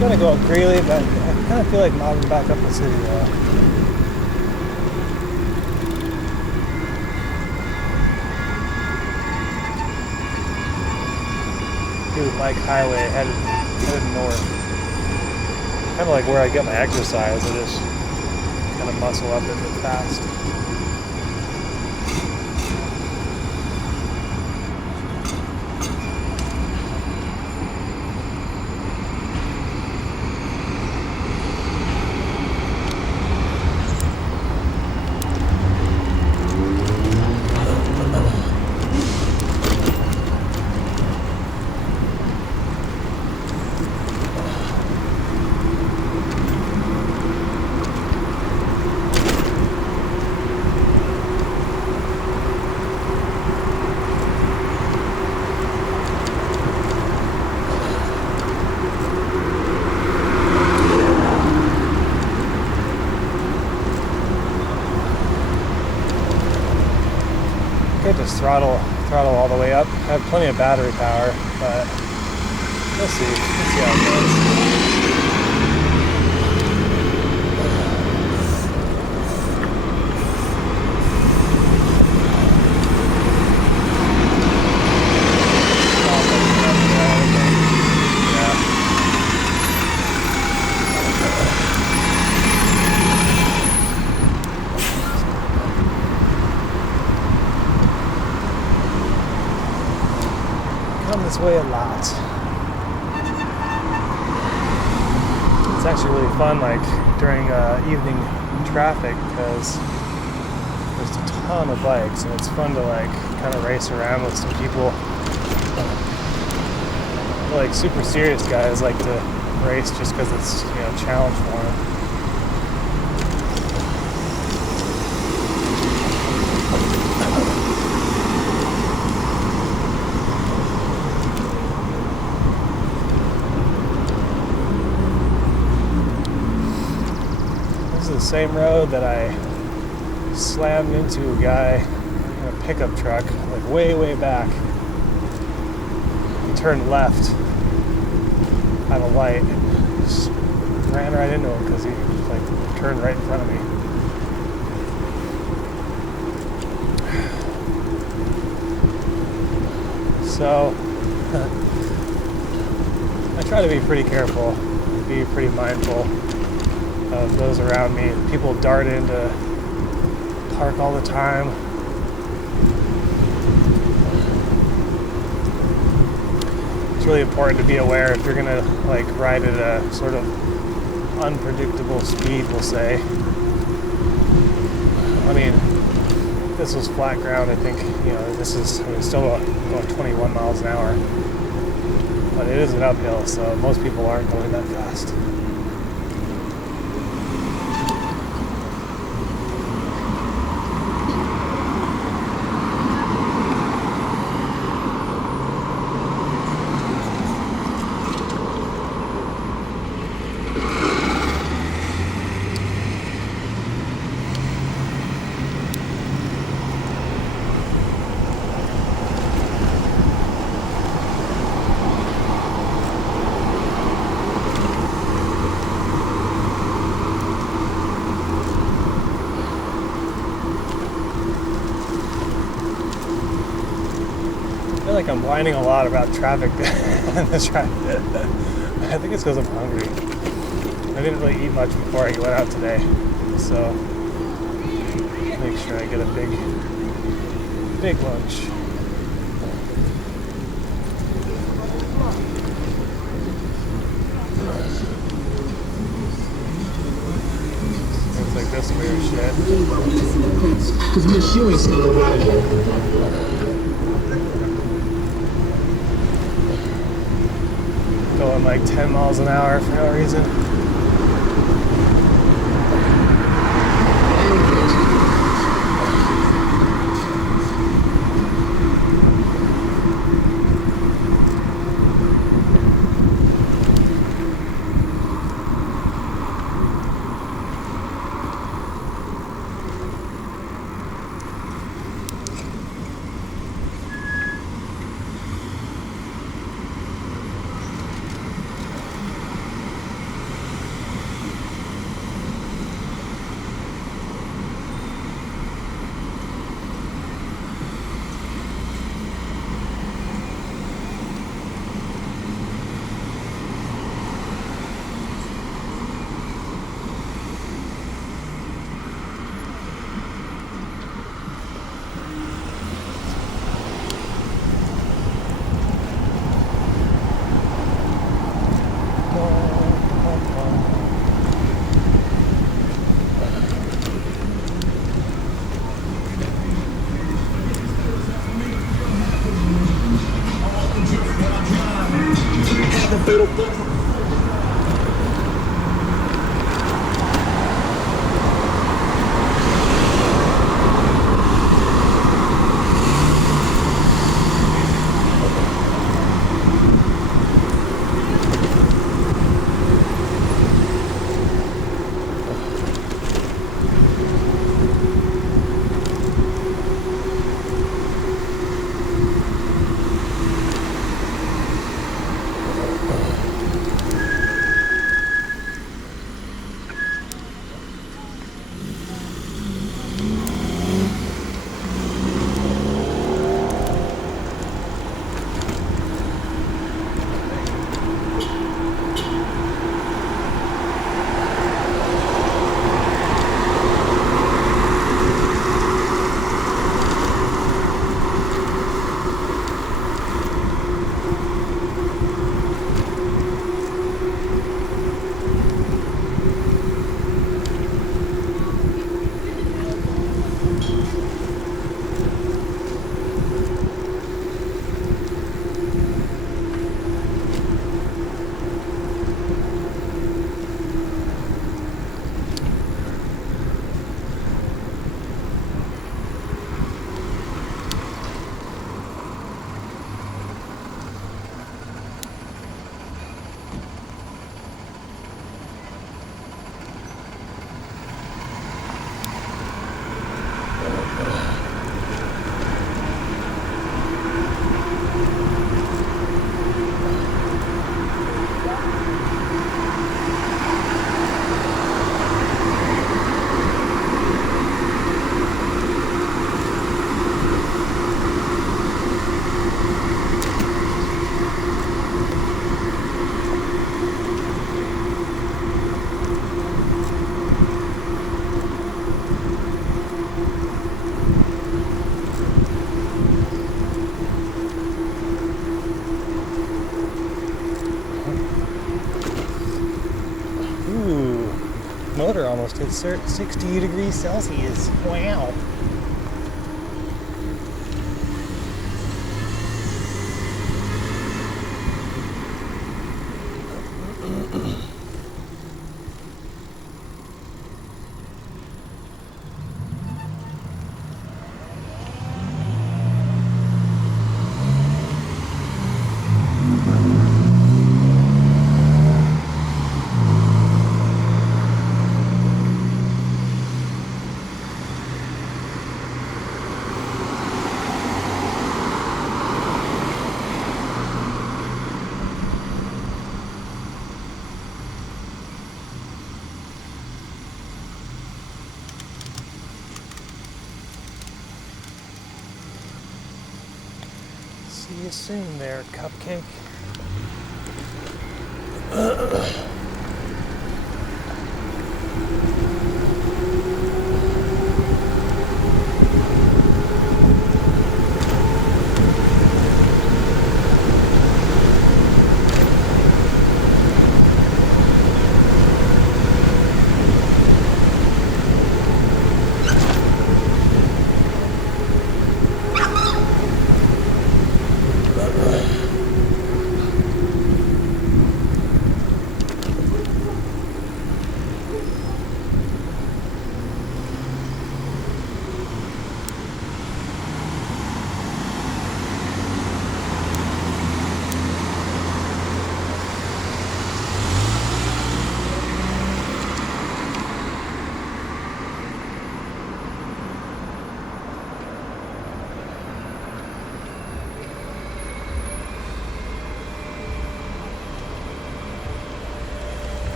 gonna go up Greeley, but I kind of feel like mobbing back up the city though. Dude, Mike Highway headed north. Kind of like where I get my exercise. I just kind of muscle up it fast. Just throttle all the way up. I have plenty of battery power, but we'll see. Let's see how it goes. This way a lot. It's actually really fun, like during evening traffic, because there's a ton of bikes, and it's fun to like kind of race around with some people. Like super serious guys like to race just because it's, you know, a challenge for them. Same road that I slammed into a guy in a pickup truck, like way back. He turned left at a light and just ran right into him because he like turned right in front of me. So I try to be pretty careful, be pretty mindful of those around me. People dart into park all the time. It's really important to be aware if you're gonna like ride at a sort of unpredictable speed, we'll say. I mean, this was flat ground. I think, you know, this is, I mean, still going 21 miles an hour, but it is an uphill, so most people aren't going that fast. I feel like I'm whining a lot about traffic on this ride. I think it's because I'm hungry. I didn't really eat much before I went out today, so make sure I get a big lunch. Things like this weird shit. Because Miss Ewing still available. Going like 10 miles an hour for no reason. motor almost hit 60 degrees Celsius. Wow. See you soon there, Cupcake.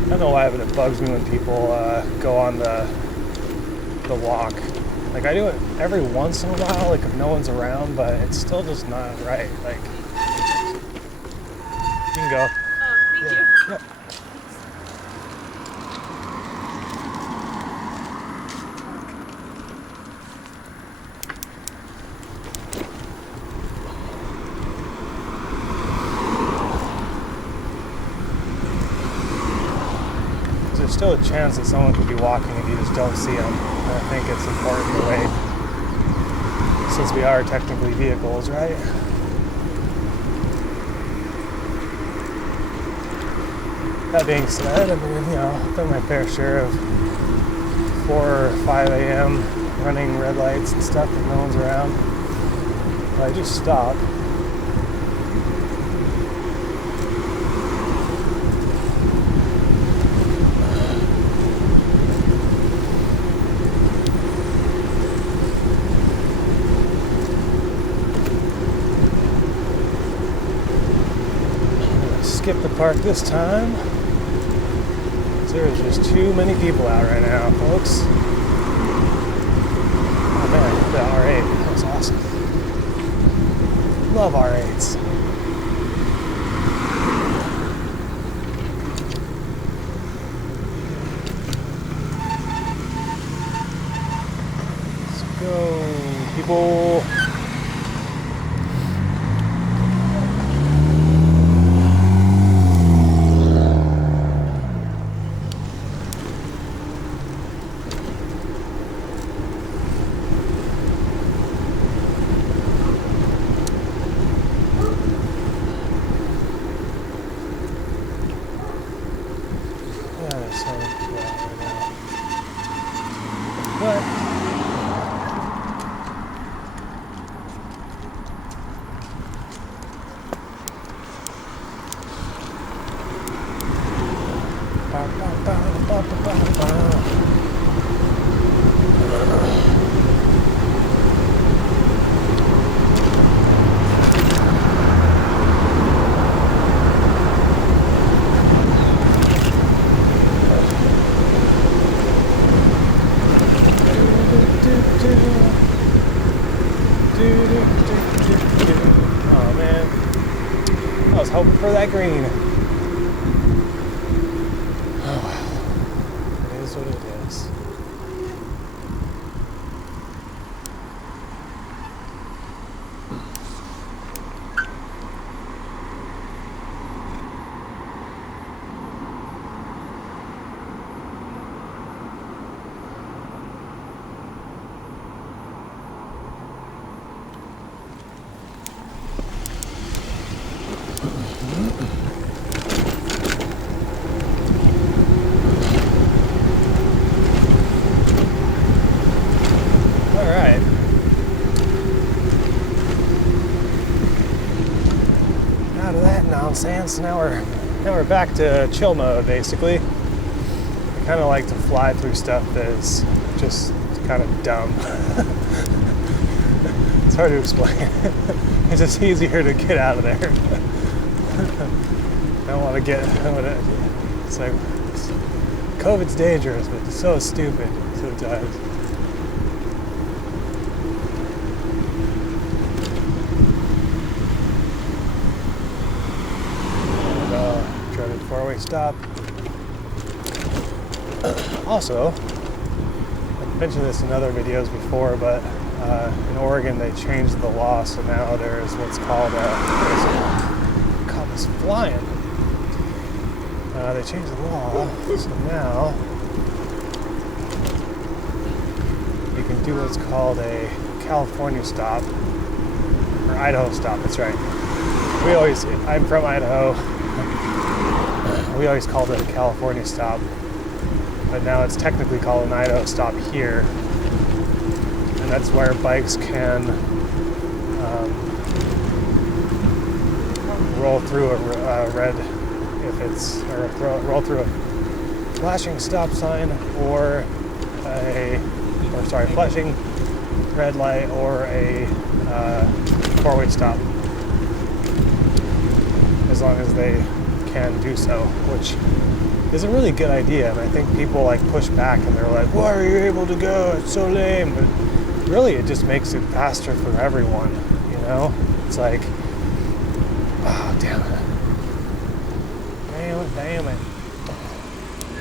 I don't know why, but it bugs me when people go on the walk. Like, I do it every once in a while, like if no one's around, but it's still just not right. Like, you can go. Oh, thank you. Yep. There's still a chance that someone could be walking if you just don't see them. And I think it's important to wait, since we are technically vehicles, right? That being said, I mean, you know, I've done my fair share of 4 or 5 a.m. running red lights and stuff if no one's around. But I just stop. Skip the park this time. There is just too many people out right now, folks. Oh man, look at that R8. That was awesome. Love R8s. Let's go, people. was hoping for that green. Oh well. It is what it is. Nonsense. Now we're back to chill mode basically. I kind of like to fly through stuff that is just kind of dumb. It's hard to explain. It's just easier to get out of there. I don't want to get. It's like COVID's dangerous, but it's so stupid sometimes. Four-way stop. Also, I've mentioned this in other videos before, but in Oregon they changed the law, so now there's what's called this flying. They changed the law, so now you can do what's called a California stop or Idaho stop. That's right. I'm from Idaho. We always called it a California stop, but now it's technically called an Idaho stop here, and that's where bikes can roll through a red, roll through a flashing stop sign flashing red light or a four-way stop, as long as they can do so, which is a really good idea, and I think people like push back and they're like, why are you able to go? It's so lame. But really it just makes it faster for everyone, you know? It's like, oh, damn it.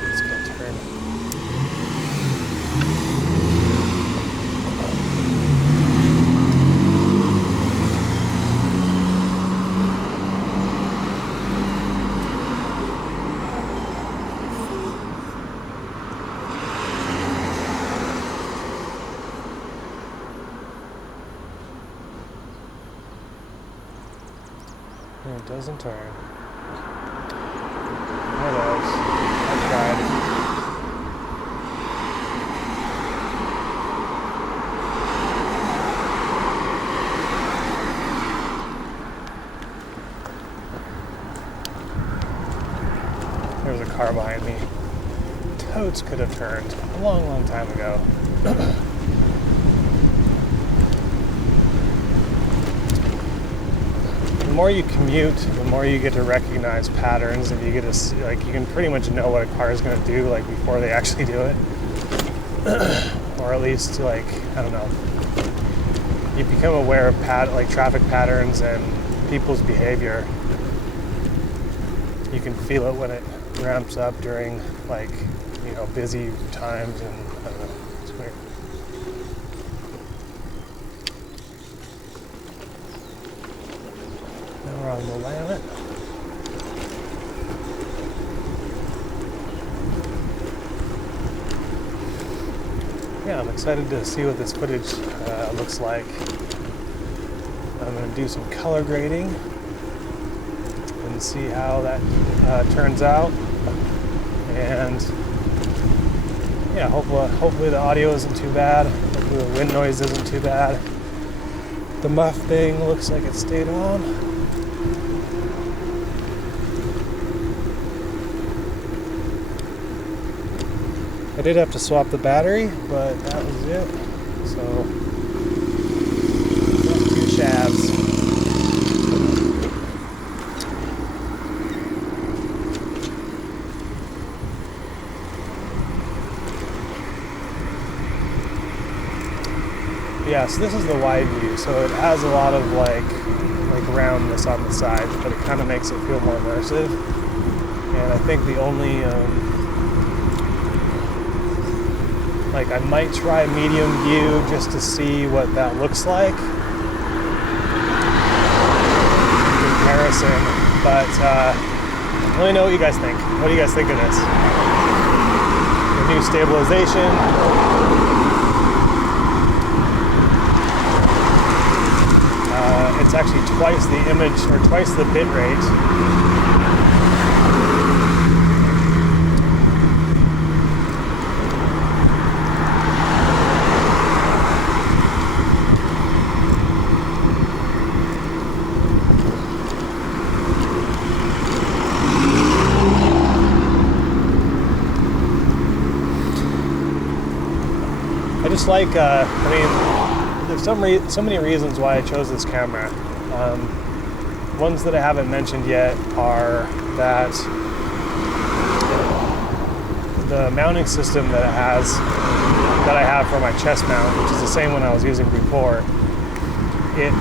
It's gonna turn. It doesn't turn. It does. I tried. There's a car behind me. Totes could have turned a long, long time ago. The more you commute, the more you get to recognize patterns, and you get to you can pretty much know what a car is going to do before they actually do it, or at least I don't know. You become aware of traffic patterns and people's behavior. You can feel it when it ramps up during busy times, and I don't know. It's weird. We're on Willamette. Yeah, I'm excited to see what this footage looks like. I'm going to do some color grading and see how that turns out. And yeah, hopefully the audio isn't too bad. Hopefully the wind noise isn't too bad. The muff thing looks like it stayed on. I did have to swap the battery, but that was it. So, got 2 shavs. Yeah, so this is the wide view. So it has a lot of like roundness on the sides, but it kind of makes it feel more immersive. And I think the only like I might try medium view just to see what that looks like in comparison. But let me know what you guys think. What do you guys think of this? The new stabilization. It's actually twice the image or twice the bit rate. I just like, I mean, there's so many reasons why I chose this camera. Ones that I haven't mentioned yet are that the mounting system that I have for my chest mount, which is the same one I was using before, it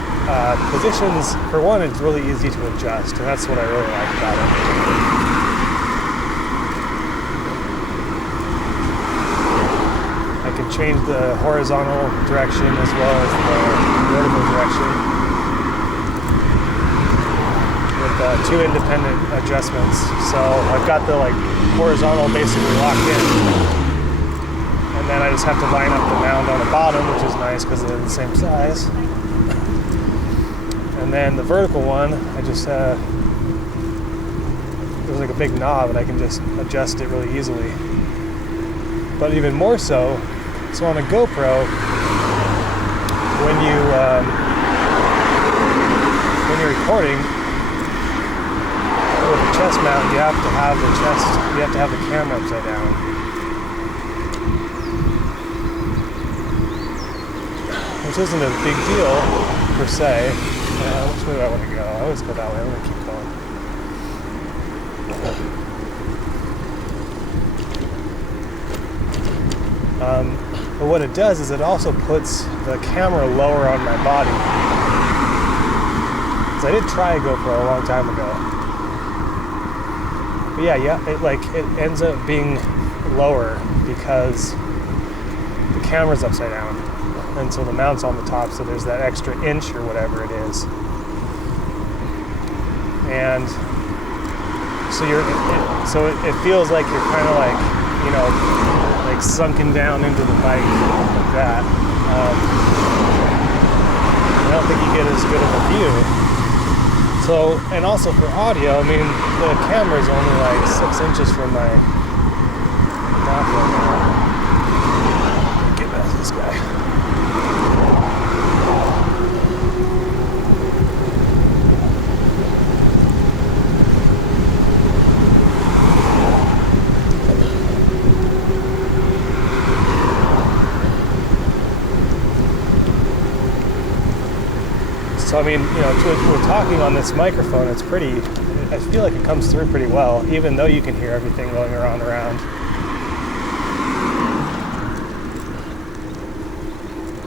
positions, for one, it's really easy to adjust, and that's what I really like about it. I can change the horizontal direction as well as the vertical direction with two independent adjustments. So I've got the like horizontal basically locked in, and then I just have to line up the mount on the bottom, which is nice because they're the same size. And then the vertical one, I just there's like a big knob and I can just adjust it really easily. But even more so on a GoPro, when you're recording with a chest mount, you have to have the camera upside down. Which isn't a big deal per se. Which way do I want to go? I always go that way. I'm gonna keep going. But what it does is it also puts the camera lower on my body. Because I did try a GoPro a long time ago. But yeah, it ends up being lower because the camera's upside down. And so the mount's on the top, so there's that extra inch or whatever it is. And so it feels like you're kind of like, you know, like sunken down into the bike like that. I don't think you get as good of a view. So, and also for audio, I mean, the camera is only like 6 inches from my mouth right now. Get past this guy. So I mean, you know, we're talking on this microphone, it's pretty, I feel like it comes through pretty well, even though you can hear everything going around.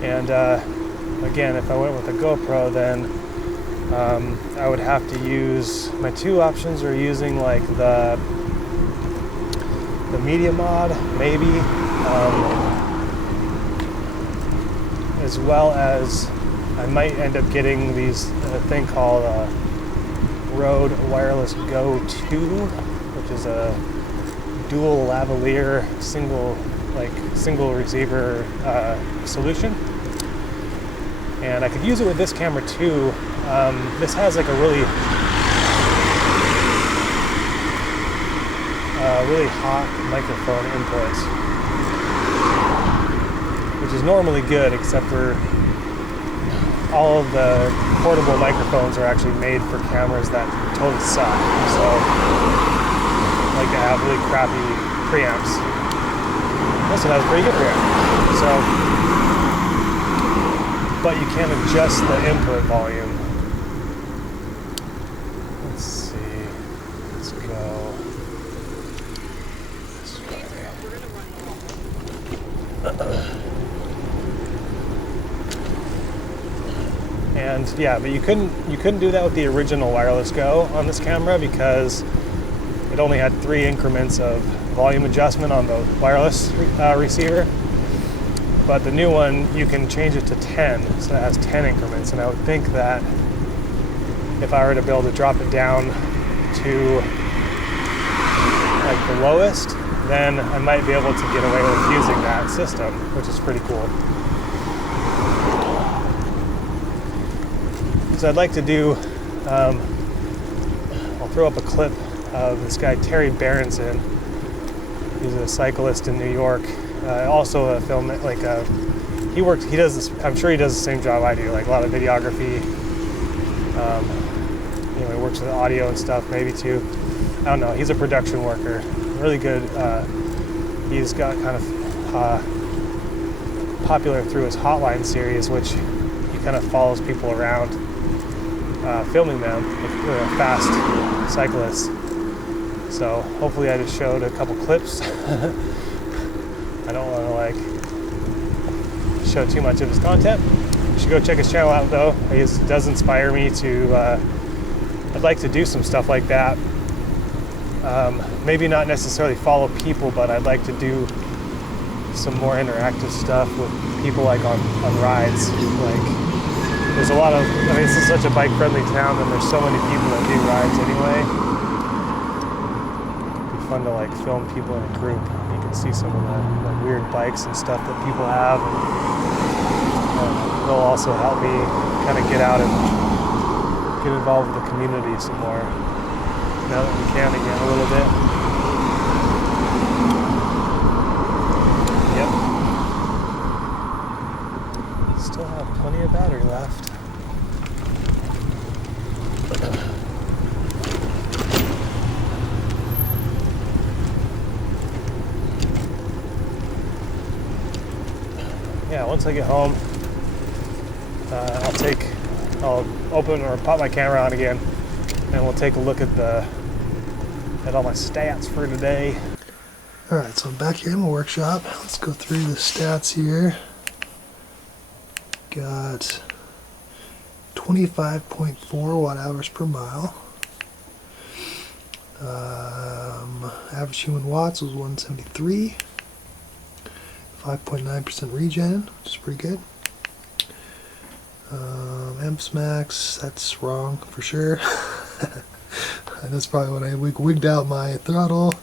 And again, if I went with a GoPro, then I would have to use, my two options are using like the media mod, maybe, as well as I might end up getting a thing called Rode Wireless Go 2, which is a dual lavalier single receiver solution. And I could use it with this camera too. This has like a really hot microphone input, which is normally good, except for all of the portable microphones are actually made for cameras that totally suck. So, like, I have really crappy preamps. This one has pretty good preamp. So, but you can't adjust the input volume. Let's see. Let's go this way. And And yeah, but you couldn't do that with the original Wireless Go on this camera because it only had 3 increments of volume adjustment on the wireless receiver. But the new one, you can change it to 10, so it has 10 increments. And I would think that if I were to be able to drop it down to like the lowest, then I might be able to get away with using that system, which is pretty cool. So I'd like to do, I'll throw up a clip of this guy, Terry Berenson. He's a cyclist in New York. Also a film, like he does this, I'm sure he does the same job I do, like a lot of videography. You know, he works with audio and stuff, maybe too. I don't know, he's a production worker, really good. He's got kind of popular through his Hotline series, which he kind of follows people around, filming them if they're fast cyclists. So hopefully I just showed a couple clips. I don't want to like show too much of his content. You should go check his channel out though. He does inspire me to, I'd like to do some stuff like that. Maybe not necessarily follow people, but I'd like to do some more interactive stuff with people, like on rides. Like there's a lot of, I mean, this is such a bike friendly town and there's so many people that do rides anyway. It'd be fun to like film people in a group. You can see some of the like weird bikes and stuff that people have. And, they'll also help me kind of get out and get involved with the community some more. Now that we can again a little bit. Yep. Still have plenty of battery left. Yeah, once I get home, I'll open or pop my camera on again, and we'll take a look at all my stats for today. All right, so I'm back here in my workshop. Let's go through the stats here. Got 25.4 watt hours per mile. Average human watts was 173. 5.9% regen, which is pretty good. Amps max, that's wrong for sure. That's probably when I wigged out my throttle.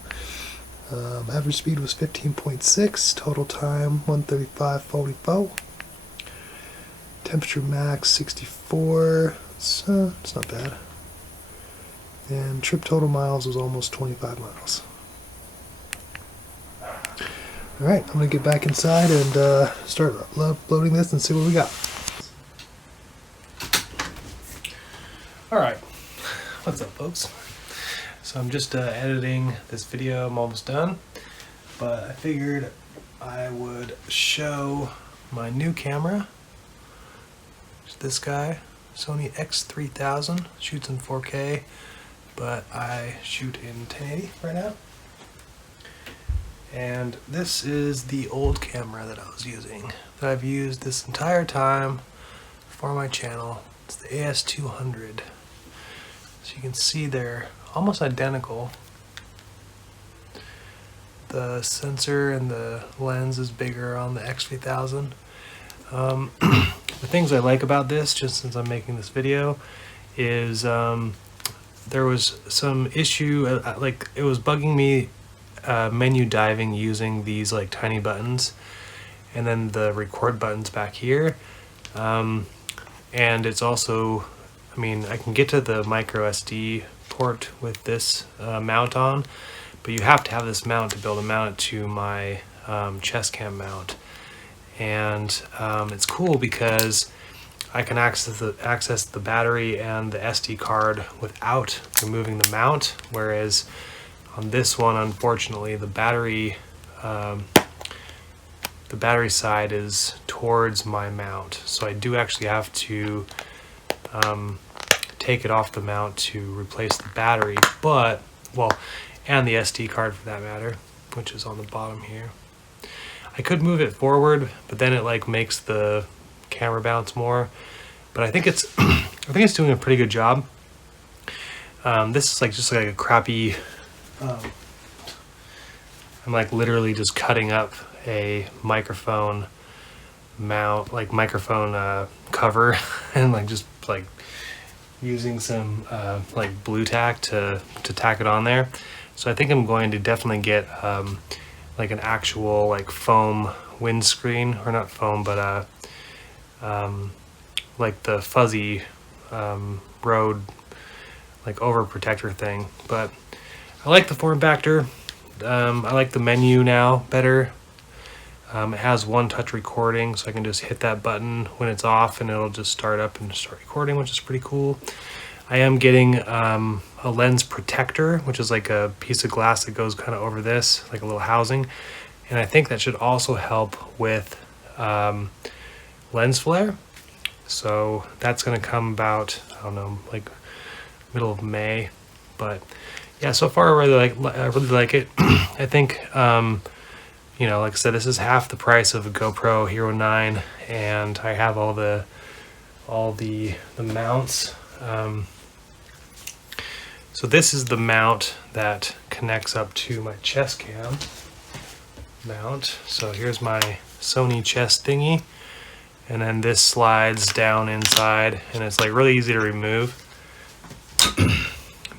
Average speed was 15.6, total time 135.44. Temperature max 64, it's not bad. And trip total miles was almost 25 miles. Alright, I'm going to get back inside and start uploading this and see what we got. Alright, what's up folks? So I'm just editing this video, I'm almost done. But I figured I would show my new camera. It's this guy, Sony X3000, shoots in 4K, but I shoot in 1080 right now. And this is the old camera that I was using, that I've used this entire time for my channel. It's the AS200. So you can see they're almost identical. The sensor and the lens is bigger on the X3000. The things I like about this, just since I'm making this video, is there was some issue, like it was bugging me menu diving using these like tiny buttons and then the record buttons back here, and it's also, I mean, I can get to the micro SD port with this mount on, but you have to have this mount to be able to mount it to my chest cam mount. And it's cool because I can access the battery and the SD card without removing the mount, whereas on this one, unfortunately, the battery side is towards my mount, so I do actually have to take it off the mount to replace the battery, but, well, and the SD card for that matter, which is on the bottom here. I could move it forward, but then it like makes the camera bounce more. but I think it's I think it's doing a pretty good job. This is like just like a crappy. I'm like literally just cutting up a microphone mount, like microphone cover, and like just like using some like blue tack to tack it on there. So I think I'm going to definitely get like an actual like foam windscreen, or not foam, but like the fuzzy road like overprotector thing. But I like the form factor. I like the menu now better. It has one touch recording, so I can just hit that button when it's off and it'll just start up and start recording, which is pretty cool. I am getting a lens protector, which is like a piece of glass that goes kind of over this, like a little housing. And I think that should also help with lens flare. So that's going to come about, I don't know, like middle of May. But yeah, so far I really like it. I think, you know, like I said, this is half the price of a GoPro Hero 9, and I have all the mounts. So this is the mount that connects up to my chest cam mount. So here's my Sony chest thingy, and then this slides down inside, and it's like really easy to remove.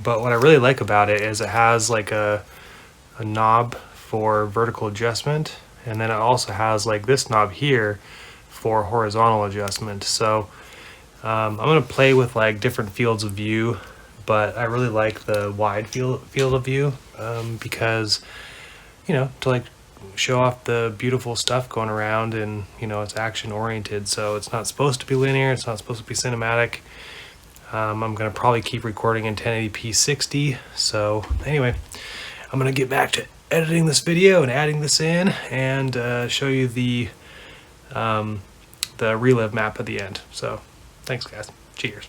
But what I really like about it is it has like a knob for vertical adjustment, and then it also has like this knob here for horizontal adjustment. So I'm gonna play with like different fields of view, but I really like the wide field of view because, you know, to like show off the beautiful stuff going around, and you know, it's action oriented, so it's not supposed to be linear, it's not supposed to be cinematic. I'm gonna probably keep recording in 1080p 60. So anyway, I'm gonna get back to editing this video and adding this in, and show you the relive map at the end. So thanks guys, cheers.